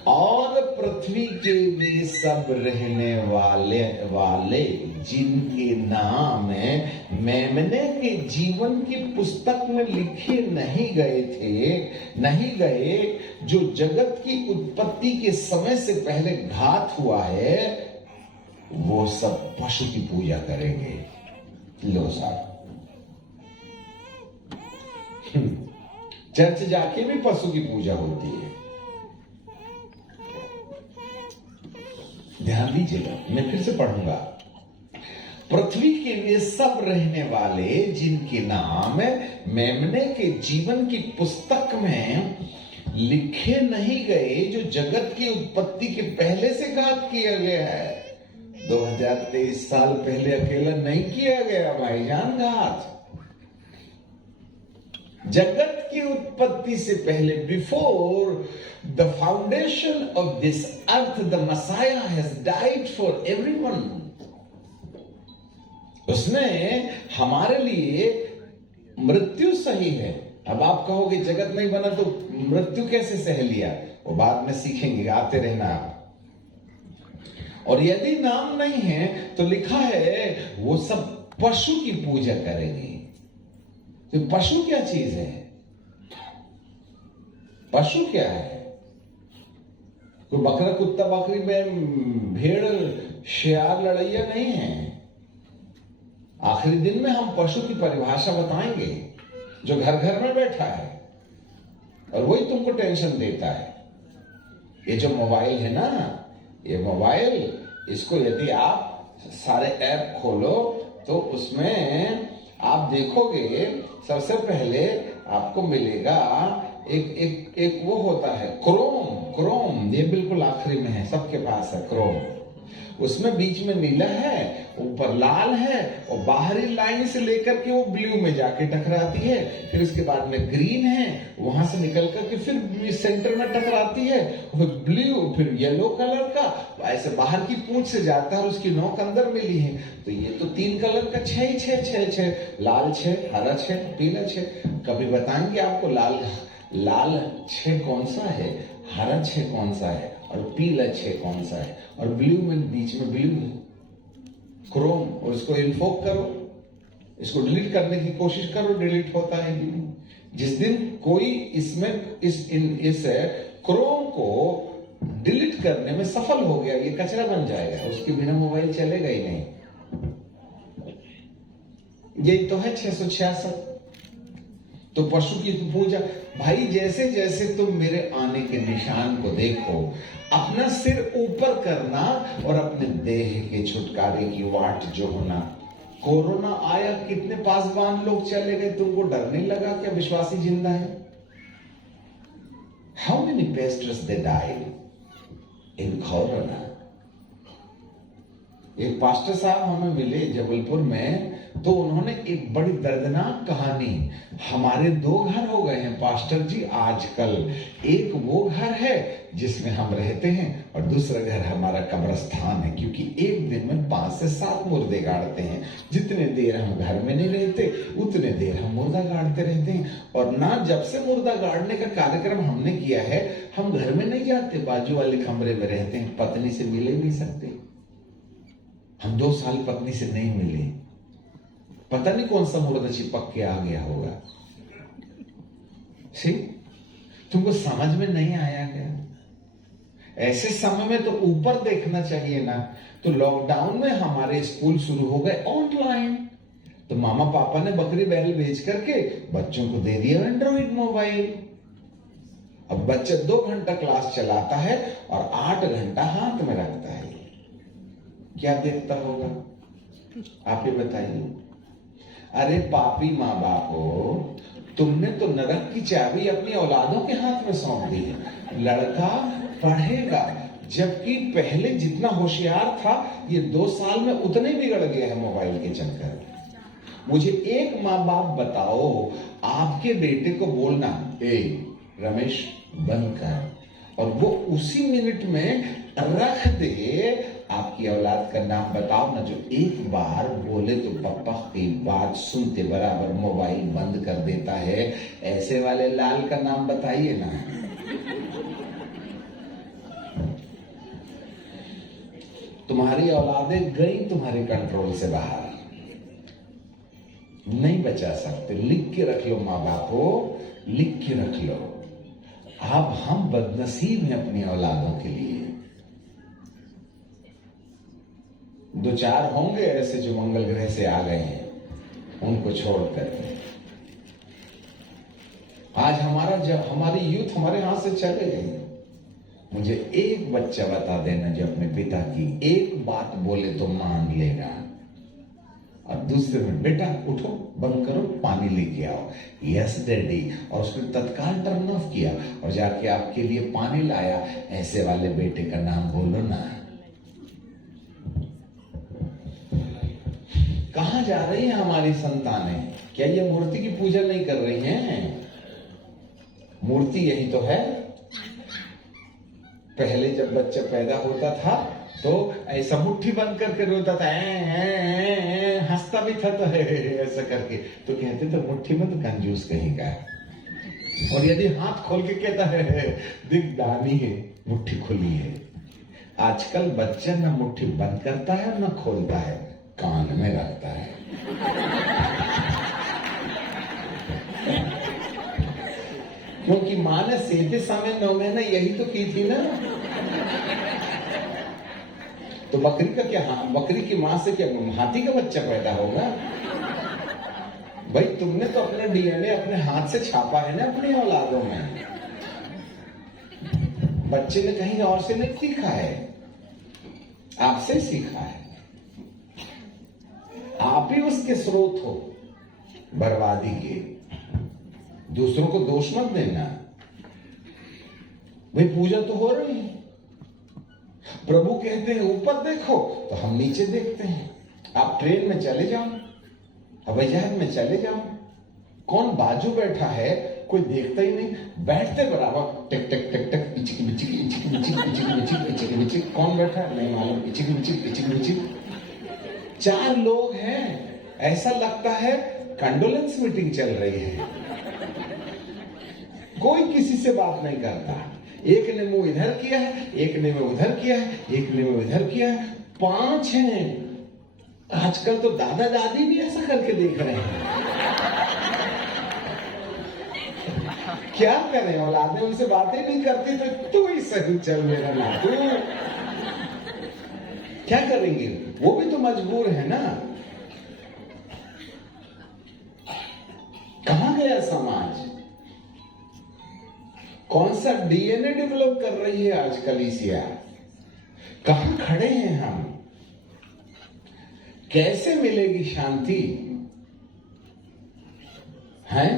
और पृथ्वी के वे सब रहने वाले जिनके नाम मेमने के जीवन की पुस्तक में लिखे नहीं गए, जो जगत की उत्पत्ति के समय से पहले घात हुआ है, वो सब पशु की पूजा करेंगे। लो साहब, चर्च जाके भी पशु की पूजा होती है। ध्यान दीजिएगा, मैं फिर से पढ़ूंगा। पृथ्वी के वे सब रहने वाले जिनके नाम मेमने के जीवन की पुस्तक में लिखे नहीं गए, जो जगत की उत्पत्ति के पहले से घात किया गया है। 2023 साल पहले अकेला नहीं किया गया भाईजान घात। जगत की उत्पत्ति से पहले, before the foundation of this earth, the Messiah has died for everyone. उसने हमारे लिए मृत्यु सही है। अब आप कहोगे जगत नहीं बना तो मृत्यु कैसे सह लिया? वो बाद में सीखेंगे, आते रहना आप। और यदि नाम नहीं है तो लिखा है वो सब पशु की पूजा करेंगे। तो पशु क्या चीज है? पशु क्या है? कोई बकरा, कुत्ता, बकरी में भेड़, शेर, लड़ैया नहीं है। आखिरी दिन में हम पशु की परिभाषा बताएंगे, जो घर घर में बैठा है और वही तुमको टेंशन देता है। ये जो मोबाइल है ना, ये मोबाइल, इसको यदि आप सारे ऐप खोलो तो उसमें आप देखोगे, सबसे पहले आपको मिलेगा एक वो होता है क्रोम। ये बिल्कुल आखिरी में है, सबके पास है क्रोम। उसमें बीच में नीला है, ऊपर लाल है, और बाहरी लाइन से लेकर के वो ब्लू में जाके टकराती है। फिर इसके बाद में ग्रीन है, वहां से निकल करके फिर सेंटर में टकराती है, फिर ब्लू, फिर येलो कलर का, ऐसे बाहर की पूंछ से जाता है और उसकी नोक अंदर मिली है। तो ये तो 3 कलर का 6, लाल 6, हरा 6, पीला 6। कभी बताएंगे आपको लाल 6 कौन सा है, हरा 6 कौन सा है, और पीला 6 कौन सा है, और ब्लू में बीच में ब्लू है, क्रोम। और इसको इन्फोक करो, इसको डिलीट करने की कोशिश करो, डिलीट होता है। जिस दिन कोई इसमें इस क्रोम को डिलीट करने में सफल हो गया, ये कचरा बन जाएगा, उसके बिना मोबाइल चलेगा ही नहीं। ये तो है 666। तो पशु की पूजा भाई, जैसे जैसे तुम मेरे आने के निशान को देखो, अपना सिर ऊपर करना और अपने देह के छुटकारे की वाट जो होना। कोरोना आया, कितने पासवान लोग चले गए, तुमको डर नहीं लगा क्या? विश्वासी जिंदा है। How many pesters they died in corona. एक पास्टर साहब हमें मिले जबलपुर में, तो उन्होंने एक बड़ी दर्दनाक कहानी, हमारे 2 घर हो गए हैं पास्टर जी आजकल। एक वो घर है जिसमें हम रहते हैं और दूसरा घर हमारा कब्रिस्तान है, क्योंकि एक दिन में 5 से 7 मुर्दे गाड़ते हैं। जितने देर हम घर में नहीं रहते उतने देर हम मुर्दा गाड़ते रहते हैं। और ना जब से मुर्दा गाड़ने का कार्यक्रम हमने किया है, हम घर में नहीं जाते, बाजू वाले कमरे में रहते हैं। पत्नी से मिले नहीं सकते। हम 2 साल पत्नी से नहीं मिले, पता नहीं कौन सा मुर्दा चिपक के आ गया होगा। सी, तुमको समझ में नहीं आया क्या? ऐसे समय में तो ऊपर देखना चाहिए ना। तो लॉकडाउन में हमारे स्कूल शुरू हो गए ऑनलाइन, तो मामा पापा ने बकरी बैल बेच करके बच्चों को दे दिया एंड्रॉइड मोबाइल। अब बच्चा 2 घंटा क्लास चलाता है और 8 घंटा हाथ में रखता है। क्या देखता होगा आप ही बताइए। अरे पापी माँ बाप हो, तुमने तो नरक की चाबी अपनी औलादों के हाथ में सौंप दी है। लड़का पढ़ेगा, जबकि पहले जितना होशियार था ये 2 साल में उतने बिगड़ गया है मोबाइल के चक्कर में। मुझे एक माँ बाप बताओ, आपके बेटे को बोलना ए रमेश बंद कर, और वो उसी मिनट में रख दे। आपकी औलाद का नाम बताओ ना जो एक बार बोले तो पापा की बात सुनते बराबर मोबाइल बंद कर देता है। ऐसे वाले लाल का नाम बताइए ना। तुम्हारी औलादें गई तुम्हारे कंट्रोल से बाहर, नहीं बचा सकते। लिख के रख लो माँ बाप हो, लिख के रख लो। अब हम बदनसीब हैं अपनी औलादों के लिए। 2-4 होंगे ऐसे जो मंगल ग्रह से आ गए हैं, उनको छोड़कर। आज हमारी यूथ हमारे हाथ से चले गए। मुझे एक बच्चा बता देना जो अपने पिता की एक बात बोले तो मान लेगा, और दूसरे में बेटा उठो बंद करो पानी लेके आओ, यस डैडी, और उसने तत्काल टर्न ऑफ किया और जाके आपके लिए पानी लाया। ऐसे वाले बेटे का नाम बोलो ना। कहां जा रही है हमारी संतानें? क्या ये मूर्ति की पूजा नहीं कर रही हैं? मूर्ति यही तो है। पहले जब बच्चा पैदा होता था तो ऐसा मुट्ठी बंद करके रोता था, हंसता भी था तो ऐसा करके, तो कहते थे मुट्ठी में तो कंजूस कहीं का है। और यदि हाथ खोल के कहता है दिख दानी है, मुट्ठी खुली है। आजकल बच्चा ना मुट्ठी बंद करता है ना खोलता है, कान में रखता है। क्योंकि माँ ने सेते समय 9 महीना यही तो की थी ना। तो बकरी का क्या, बकरी की माँ से क्या हाथी का बच्चा पैदा होगा? भाई तुमने तो अपना डीएनए अपने हाथ से छापा है ना अपनी औलादों में। बच्चे ने कहीं और से नहीं सीखा है, आपसे सीखा है। आप ही उसके स्रोत हो बर्बादी के। दूसरों को दोष मत देना। भाई पूजा तो हो रही है, प्रभु कहते हैं ऊपर देखो तो हम नीचे देखते हैं। आप ट्रेन में चले जाओ, हवाई जहाज में चले जाओ, कौन बाजू बैठा है कोई देखता ही नहीं। बैठते बराबर टिक टिक टिक टिक इचिक बिचिक इचिक बिचिक इचिक बिचिक इचिक बिचिक, कौन बैठा है नहीं मालूम, इचिक बिचिक इचिक बिचिक। 4 लोग हैं, ऐसा लगता है कंडोलेंस मीटिंग चल रही है। कोई किसी से बात नहीं करता। एक ने मुंह इधर किया है, एक ने मुंह उधर किया है, एक ने मुंह इधर किया है। 5 हैं। आजकल तो दादा दादी भी ऐसा करके देख रहे हैं। क्या करें, औलादें उनसे बातें नहीं करती तो तू ही सही चल मेरा नातू। क्या करेंगे, वो भी तो मजबूर है ना। कहां गया समाज? कौन सा डीएनए डेवलप कर रही है आजकल एशिया? कहां खड़े हैं हम? कैसे मिलेगी शांति? हैं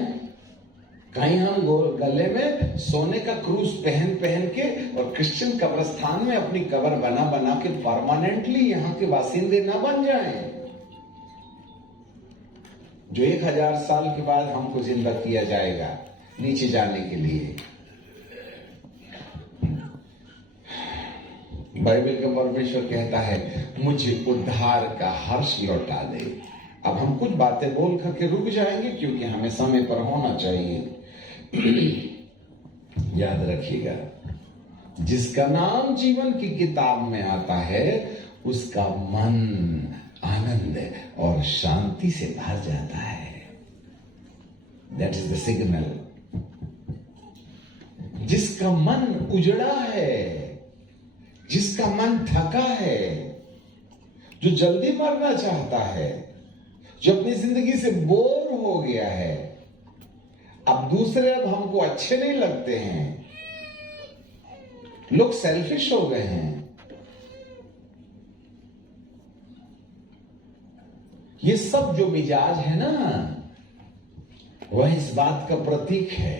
कहीं हम गले में सोने का क्रूस पहन पहन के और क्रिश्चियन कब्रिस्तान में अपनी कब्र बना बना के परमानेंटली यहां के बासिंदे ना बन जाएं, जो 1000 साल के बाद हमको जिंदा किया जाएगा नीचे जाने के लिए। बाइबल का परमेश्वर कहता है मुझे उद्धार का हर्ष लौटा दे। अब हम कुछ बातें बोल करके रुक जाएंगे क्योंकि हमें समय पर होना चाहिए। याद रखिएगा, जिसका नाम जीवन की किताब में आता है उसका मन आनंद और शांति से भर जाता है। That is the signal. जिसका मन उजड़ा है, जिसका मन थका है, जो जल्दी मरना चाहता है, जो अपनी जिंदगी से बोर हो गया है, अब दूसरे अब हमको अच्छे नहीं लगते हैं, लोग सेल्फिश हो गए हैं, ये सब जो मिजाज है ना, वह इस बात का प्रतीक है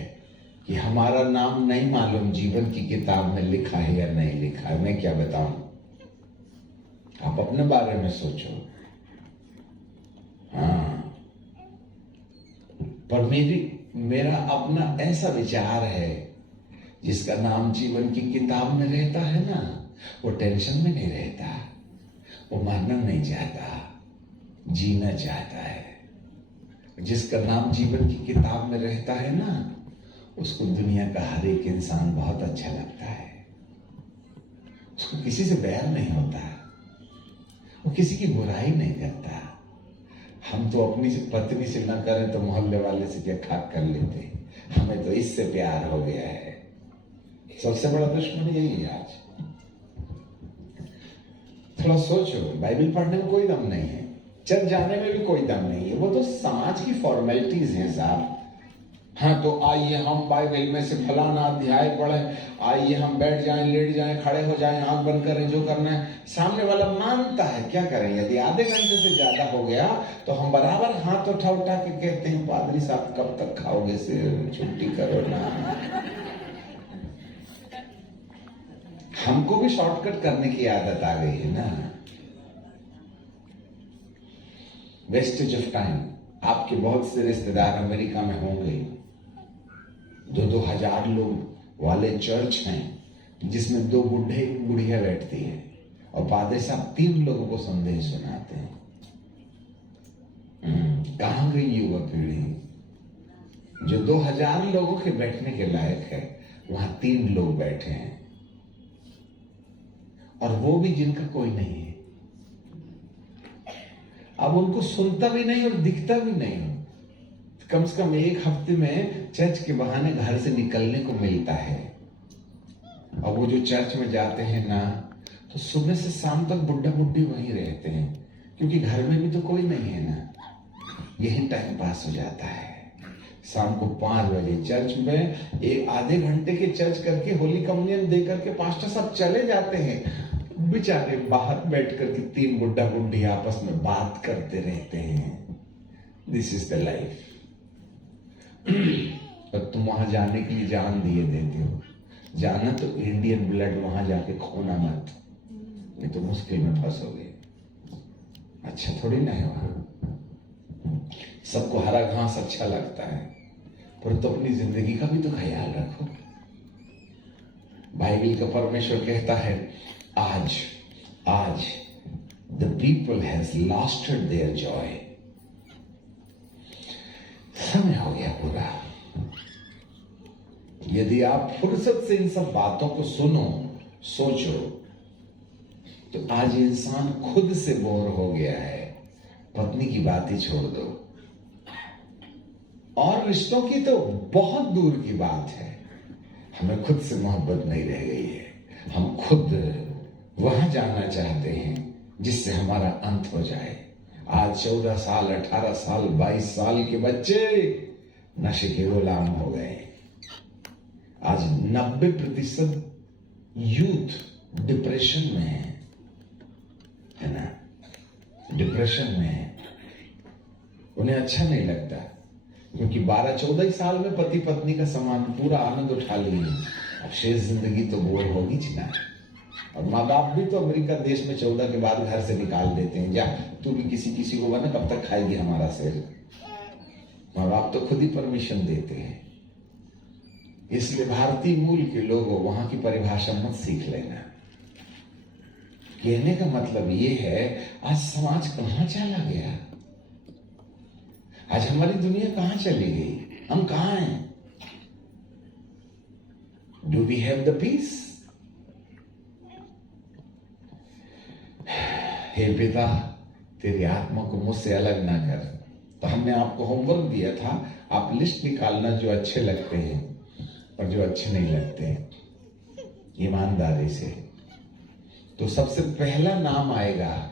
कि हमारा नाम नहीं मालूम जीवन की किताब में लिखा है या नहीं लिखा है। मैं क्या बताऊं, आप अपने बारे में सोचो। हाँ, पर मेरा अपना ऐसा विचार है, जिसका नाम जीवन की किताब में रहता है ना, वो टेंशन में नहीं रहता, वो मरना नहीं चाहता, जीना चाहता है। जिसका नाम जीवन की किताब में रहता है ना, उसको दुनिया का हर एक इंसान बहुत अच्छा लगता है, उसको किसी से बैर नहीं होता, वो किसी की बुराई नहीं करता। हम तो अपनी पत्नी से ना करें तो मोहल्ले वाले से क्या खाक कर लेते, हमें तो इससे प्यार हो गया है। सबसे बड़ा दुश्मन यही है आज। थोड़ा सोचो, बाइबल पढ़ने में कोई दम नहीं है, चर्च जाने में भी कोई दम नहीं है, वो तो समाज की फॉर्मेलिटीज हैं साहब। हाँ, तो आइए हम बाइबल में से फलाना अध्याय पढ़ें, आइए हम बैठ जाएं, लेट जाएं, खड़े हो जाएं, आंख बंद करें, जो करना है। सामने वाला मानता है, क्या करें? यदि आधे घंटे से ज्यादा हो गया तो हम बराबर हाथ उठा उठा के कहते हैं, पादरी साहब कब तक खाओगे, सिर छुट्टी करो ना। हमको भी शॉर्टकट करने की आदत आ गई है ना, वेस्टेज ऑफ टाइम। आपके बहुत से रिश्तेदार अमेरिका में होंगे, 2-2 हजार लोग वाले चर्च हैं, जिसमें 2 बूढ़े एक बुढ़िया बैठती है और पादरी साहब 3 लोगों को संदेश सुनाते हैं। कहां गई युवा पीढ़ी? जो 2000 लोगों के बैठने के लायक है, वहां 3 लोग बैठे हैं, और वो भी जिनका कोई नहीं है। अब उनको सुनता भी नहीं और दिखता भी नहीं, कम से कम 1 हफ्ते में चर्च के बहाने घर से निकलने को मिलता है। और वो जो चर्च में जाते हैं ना, तो सुबह से शाम तक बुढ़ा बुढ़ी वहीं रहते हैं, क्योंकि घर में भी तो कोई नहीं है ना, यही टाइम पास हो जाता है। शाम को 5 बजे चर्च में एक आधे घंटे के चर्च करके होली कम्युनियन दे करके पास्टर साहब चले जाते हैं, बेचारे बाहर बैठ करके 3 बुढ़ा बुढ़ी आपस में बात करते रहते हैं। This is the life. और तुम वहां जाने के लिए जान दिए देते हो। जाना तो इंडियन ब्लड, वहां जाके खोना मत, नहीं तो मुश्किल में फंसोगे। अच्छा थोड़ी ना है वहां। सबको हरा घास अच्छा लगता है, पर तो अपनी जिंदगी का भी तो ख्याल रखो। बाइबल का परमेश्वर कहता है, आज the people has losted their joy. समय हो गया पूरा। यदि आप फुर्सत से इन सब बातों को सुनो, सोचो, तो आज इंसान खुद से बोर हो गया है। पत्नी की बात ही छोड़ दो, और रिश्तों की तो बहुत दूर की बात है, हमें खुद से मोहब्बत नहीं रह गई है। हम खुद वहां जाना चाहते हैं जिससे हमारा अंत हो जाए। आज 14 साल, 18 साल, 22 साल के बच्चे नशे के गुलाम हो गए। आज 90% यूथ डिप्रेशन में है ना, डिप्रेशन में है। उन्हें अच्छा नहीं लगता, क्योंकि 12-14 साल में पति पत्नी का समान पूरा आनंद उठा लिए, अब शेष जिंदगी तो बोर होगी ना। और माँ बाप भी तो अमेरिका देश में 14 के बाद घर से निकाल देते हैं, जा तू भी किसी को बना, कब तक खाएगी हमारा सिर। माँ बाप तो खुद ही परमिशन देते हैं। इसलिए भारतीय मूल के लोगों, वहां की परिभाषा मत सीख लेना। कहने का मतलब ये है, आज समाज कहां चला गया, आज हमारी दुनिया कहां चली गई, हम कहां हैं? Do we have the peace? हे पिता, तेरी आत्मा को मुझसे अलग ना कर। तो हमने आपको होमवर्क दिया था, आप लिस्ट निकालना जो अच्छे लगते हैं, और जो अच्छे नहीं लगते ईमानदारी से, तो सबसे पहला नाम आएगा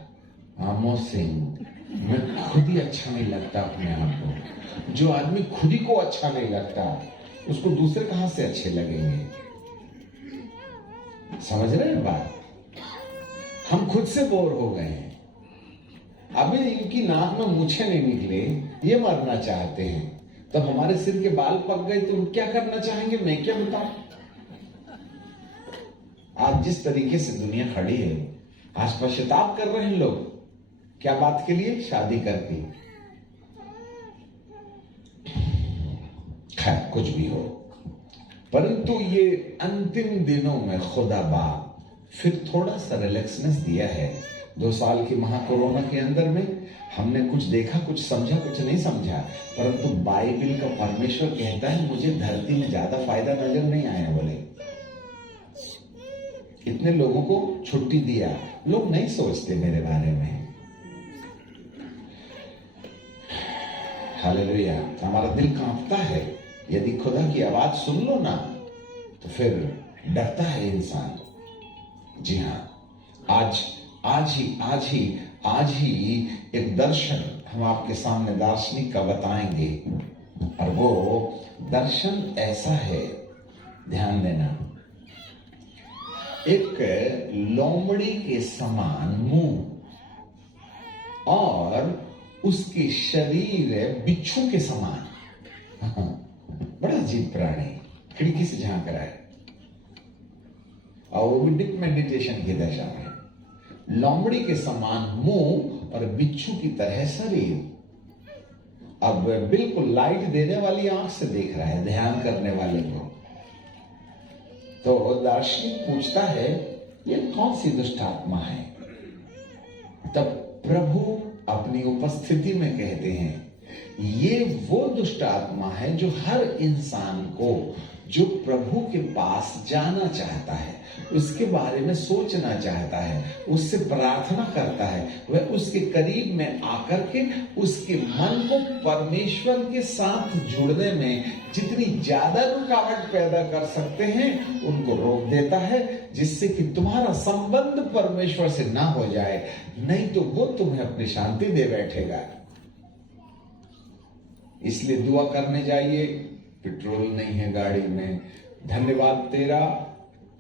आमोद सिंह। मैं खुद ही अच्छा नहीं लगता अपने आप को। जो आदमी खुद ही को अच्छा नहीं लगता उसको दूसरे कहां से अच्छे लगेंगे? समझ रहे हैं बात? हम खुद से बोर हो गए हैं। अभी इनकी नाक में मूछें नहीं निकले, ये मरना चाहते हैं, तब हमारे सिर के बाल पक गए तो क्या करना चाहेंगे? मैं क्या बताऊं? आज जिस तरीके से दुनिया खड़ी है, आज पश्चाताप कर रहे हैं लोग। क्या बात के लिए? शादी करके। खैर कुछ भी हो, परंतु ये अंतिम दिनों में खुदा बाप फिर थोड़ा सा रिलैक्सनेस दिया है। 2 साल की महाकोरोना के अंदर में हमने कुछ देखा, कुछ समझा, कुछ नहीं समझा, परंतु बाइबल का परमेश्वर कहता है मुझे धरती में ज्यादा फायदा नजर नहीं आया। बोले इतने लोगों को छुट्टी दिया, लोग नहीं सोचते मेरे बारे में। हालेलुया। हमारा दिल कांपता है, यदि खुदा की आवाज सुन लो ना तो फिर डरता है इंसान। जी हाँ, आज ही एक दर्शन हम आपके सामने दार्शनिक का बताएंगे, और वो दर्शन ऐसा है, ध्यान देना। एक लोमड़ी के समान मुंह और उसके शरीर बिच्छू के समान। बड़ा अजीब प्राणी, खिड़की से झांक रहा है, और वो भी डीप मेडिटेशन की दशा में। लोमड़ी के समान मुंह और बिच्छू की तरह शरीर। अब बिल्कुल लाइट देने वाली आंख से देख रहा है ध्यान करने वाले को। तो दार्शनिक पूछता है ये कौन सी दुष्ट आत्मा है? तब प्रभु अपनी उपस्थिति में कहते हैं ये वो दुष्ट आत्मा है जो हर इंसान को, जो प्रभु के पास जाना चाहता है, उसके बारे में सोचना चाहता है, उससे प्रार्थना करता है, वह उसके करीब में आकर के उसके मन को परमेश्वर के साथ जुड़ने में जितनी ज्यादा रुकावट पैदा कर सकते हैं उनको रोक देता है, जिससे कि तुम्हारा संबंध परमेश्वर से ना हो जाए, नहीं तो वो तुम्हें अपनी शांति दे बैठेगा। इसलिए दुआ करने जाइए, पेट्रोल नहीं है गाड़ी में, धन्यवाद तेरा,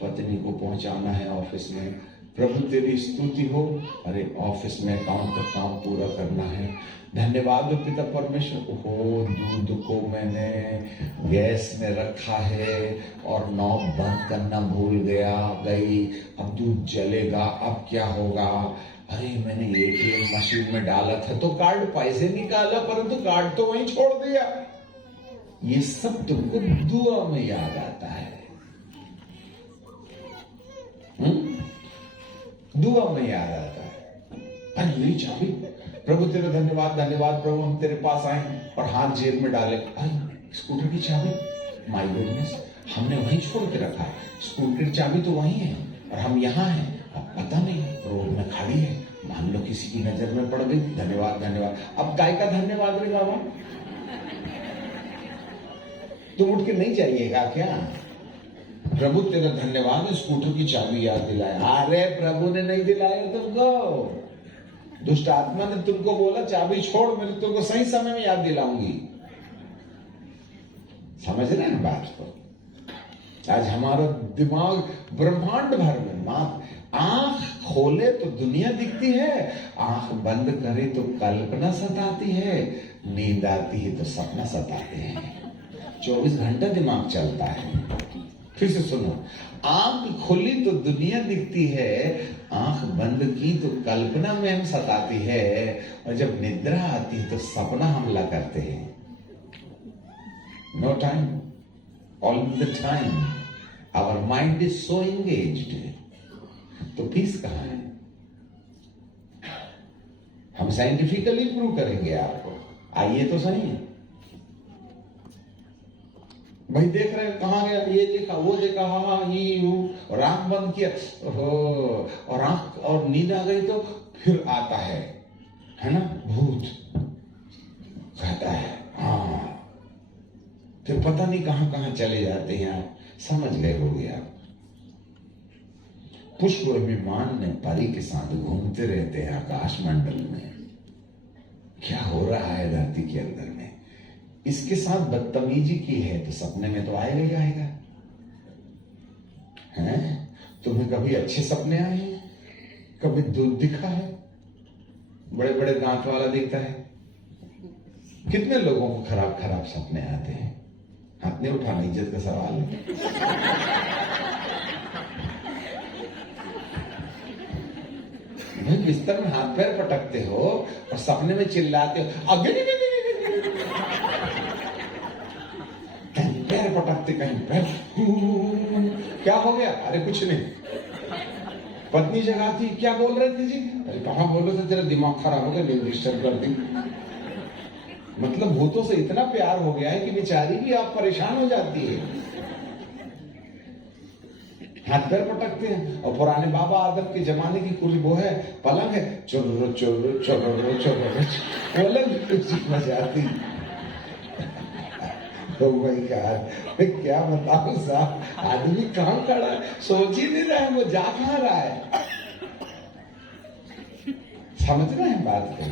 पत्नी को पहुंचाना है ऑफिस में, प्रभु तेरी स्तुति हो, अरे ऑफिस में काम का काम पूरा करना है, धन्यवाद पिता परमेश्वर हो, दूध को मैंने गैस में रखा है और नॉब बंद करना भूल गई, अब दूध जलेगा, अब क्या होगा, अरे मैंने एटीएम मशीन में डाला था तो कार्ड पैसे निकाला परंतु कार्ड तो वहीं छोड़ दिया। ये सब तुमको दुआ में याद आता है। दुआ में याद आता है। अरे मेरी चाबी, प्रभु तेरा धन्यवाद धन्यवाद प्रभु, हम तेरे पास आए और हाथ जेब में डाले, अरे स्कूटर की चाबी, माय गुडनेस, हमने वहीं छोड़ के रखा है, स्कूटर की चाबी तो वहीं है और हम यहाँ हैं, अब पता नहीं रोड में खड़ी है, मान लो किसी की नजर में पड़ गई, धन्यवाद धन्यवाद। अब गाय का धन्यवाद रे बाबा, तुम उठ के नहीं जाइएगा क्या? प्रभु तेरा धन्यवाद, स्कूटर की चाबी याद दिलाया। अरे प्रभु ने नहीं दिलाया तुमको, दुष्ट आत्मा ने तुमको बोला चाबी छोड़, मैं तुमको सही समय में याद दिलाऊंगी। समझ रहे हैं बात को? आज हमारा दिमाग ब्रह्मांड भर में, आंख खोले तो दुनिया दिखती है, आंख बंद करे तो कल्पना सताती है, नींद आती है तो सपना सताते हैं, 24 घंटा दिमाग चलता है। फिर से सुनो, आंख खुली तो दुनिया दिखती है, आंख बंद की तो कल्पना में हम सताती है, और जब निद्रा आती है तो सपना हमला करते हैं। No time, all the time our mind is so engaged, तो पीस कहां है? हम साइंटिफिकली प्रूव करेंगे आपको, आइए तो सही है भाई। देख रहे हैं कहां गया, ये देखा वो देखा, हाँ ये और आंख बंद किया, और आंख और नींद आ गई तो फिर आता है ना भूत, कहता है हाँ फिर पता नहीं कहां कहां चले जाते हैं आप, समझ गए होगे आप। पुष्प विमान ने परी के साथ घूमते रहते हैं आकाश मंडल में। क्या हो रहा है धरती के अंदर में? इसके साथ बदतमीजी की है तो सपने में तो आएगा ही आएगा। हैं? तुम्हें कभी अच्छे सपने आए हैं? कभी दूध दिखा है? बड़े बड़े दांत वाला दिखता है? कितने लोगों को खराब खराब सपने आते हैं? हाथ नहीं उठाना, इज्जत का सवाल है। भाई बिस्तर में हाथ पैर पटकते हो और सपने में चिल्लाते हो, अगे कहीं पैर पटकते, कहीं पैर, क्या हो गया? अरे कुछ नहीं। पत्नी जगाती, क्या बोल रहे थे जी? अरे कहां बोलो तो तेरा दिमाग खराब हो गया, नींद डिस्टर्ब कर दी। मतलब भूतों से इतना प्यार हो गया है कि बेचारी भी आप परेशान हो जाती है। हाथ पैर पटकते हैं। और पुराने बाबा आदम के जमाने की कुछ वो है, पलंग है, चुर्र चुर्र चुर्र चुर्र, पलंग बजाती। तो भाई क्या बताऊं साहब, आदमी कहां खड़ा है, सोच ही नहीं रहा है वो जा कहां रहा है। समझ रहे हैं बात को?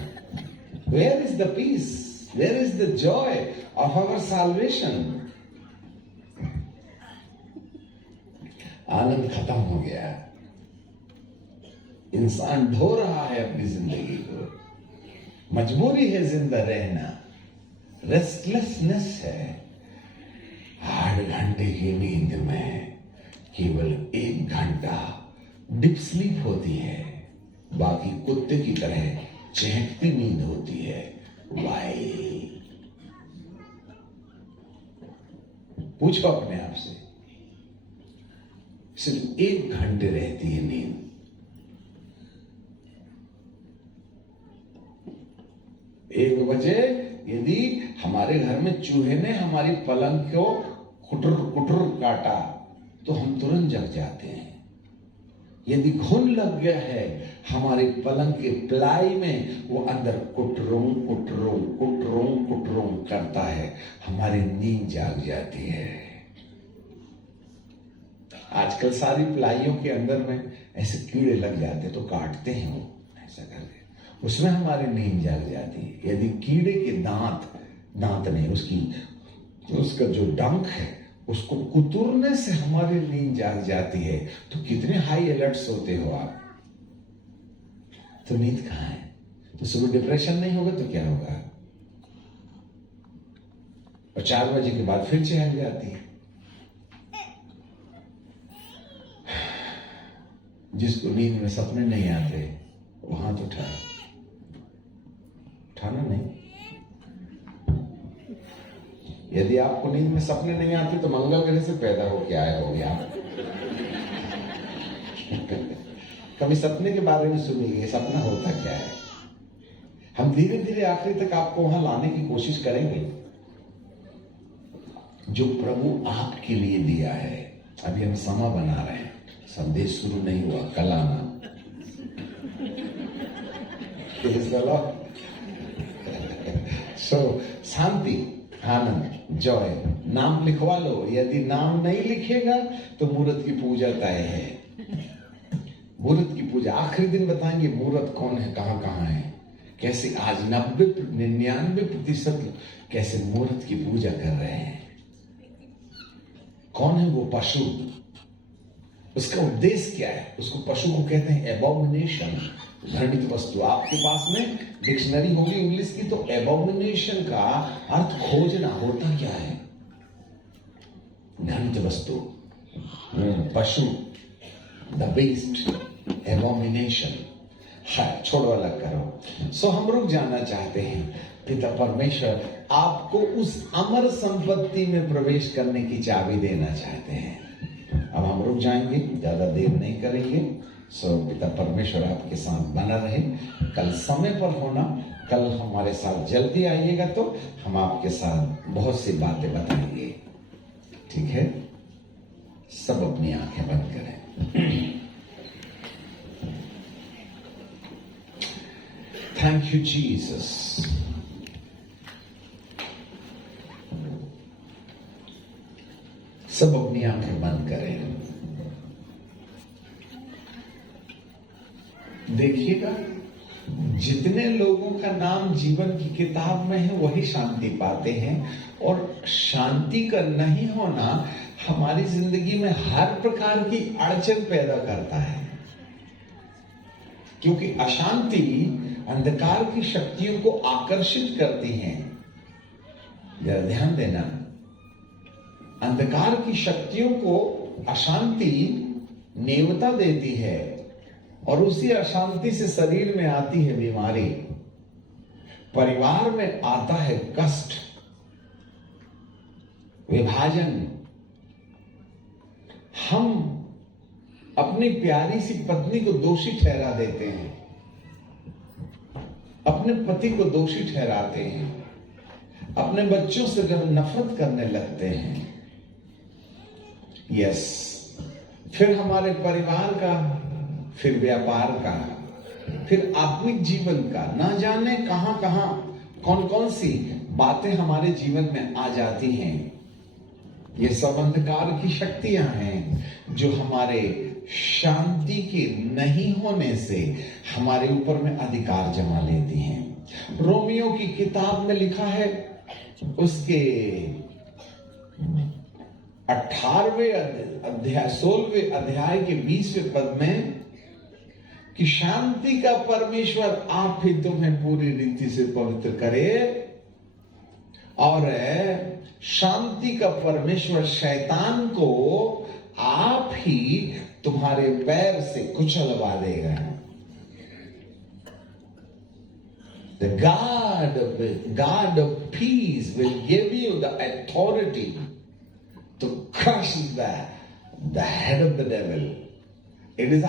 Where is the peace, where is the joy of our salvation? आनंद खत्म हो गया। इंसान ढो रहा है अपनी जिंदगी को, मजबूरी है जिंदा रहना, रेस्टलेसनेस है। 8 घंटे की नींद में केवल 1 घंटा डीप स्लीप होती है, बाकी कुत्ते की तरह चहकती नींद होती है। वाई? पूछो अपने आप से, सिर्फ 1 घंटे रहती है नींद। एक बजे यदि हमारे घर में चूहे ने हमारी पलंग को कुटर कुटर काटा तो हम तुरंत जग जाते हैं। यदि घुन लग गया है हमारी पलंग के प्लाई में, वो अंदर कुटरों कुटरों कुटरों कुटरों करता है, हमारी नींद जाग जाती है। आजकल सारी प्लाइयों के अंदर में ऐसे कीड़े लग जाते तो काटते हैं वो ऐसा करके, उसमें हमारी नींद जाग जाती है। यदि कीड़े के दांत नहीं, उसका जो डंक है उसको कुतरने से हमारी नींद जाग जाती है, तो कितने हाई अलर्ट्स होते हो आप। तो नींद कहां है? तो सुबह डिप्रेशन नहीं होगा तो क्या होगा? और 4 बजे के बाद फिर चहल जाती है। जिसको नींद में सपने नहीं आते वो हाथ उठाए। उठाना नहीं। यदि आपको नींद में सपने नहीं आते तो मंगल ग्रह से पैदा होके आए होंगे आप। कभी सपने के बारे में सुनिए, सपना होता क्या है। हम धीरे धीरे आखिरी तक आपको वहां लाने की कोशिश करेंगे जो प्रभु आपके लिए दिया है। अभी हम समा बना रहे हैं, संदेश शुरू नहीं हुआ, कल आना। शांति, आनंद, जॉय, नाम लिखवा लो। यदि नाम नहीं लिखेगा तो मुहूर्त की पूजा तय है। मुहूर्त की पूजा आखिरी दिन बताएंगे मुहूर्त कौन है, कहां कहां है, कैसे आज 99% कैसे मुहूर्त की पूजा कर रहे हैं। कौन है वो पशु, उसका उद्देश्य क्या है? उसको पशु को कहते हैं एबॉमिनेशन, घृणित वस्तु। आपके पास में डिक्शनरी होगी इंग्लिश की, तो एबॉमिनेशन का अर्थ खोजना होता क्या है? घृणित वस्तु, पशु, द बेस्ट, एबॉमिनेशन। छोड़ो, अलग करो। सो हम रुक जाना चाहते हैं। पिता परमेश्वर आपको उस अमर संपत्ति में प्रवेश करने की चाबी देना चाहते हैं। अब हम रुक जाएंगे, ज्यादा देर नहीं करेंगे। सो पिता परमेश्वर आपके साथ बना रहे। कल समय पर होना, कल हमारे साथ जल्दी आइएगा तो हम आपके साथ बहुत सी बातें बताएंगे। ठीक है? सब अपनी आंखें बंद करें। Thank you, Jesus. सब अपनी आंखें बंद करें। देखिएगा, जितने लोगों का नाम जीवन की किताब में है वही शांति पाते हैं, और शांति का नहीं होना हमारी जिंदगी में हर प्रकार की अड़चन पैदा करता है, क्योंकि अशांति अंधकार की शक्तियों को आकर्षित करती है। जरा ध्यान देना, अंधकार की शक्तियों को अशांति नेवता देती है, और उसी अशांति से शरीर में आती है बीमारी, परिवार में आता है कष्ट, विभाजन। हम अपनी प्यारी सी पत्नी को दोषी ठहरा देते हैं, अपने पति को दोषी ठहराते हैं, अपने बच्चों से नफरत करने लगते हैं। यस, फिर हमारे परिवार का, फिर व्यापार का, फिर आत्मिक जीवन का, ना जाने कहां कहां कौन कौन सी बातें हमारे जीवन में आ जाती हैं। ये सब अंधकार की शक्तियां हैं जो हमारे शांति के नहीं होने से हमारे ऊपर में अधिकार जमा लेती हैं। रोमियो की किताब में लिखा है, उसके 18वें अध्याय 16वें अध्याय के 20वें पद में कि शांति का परमेश्वर आप ही तुम्हें पूरी रीति से पवित्र करे, और शांति का परमेश्वर शैतान को आप ही तुम्हारे पैर से कुचलवा देगा। The God of peace will give you the authority to crush the head of the devil. It is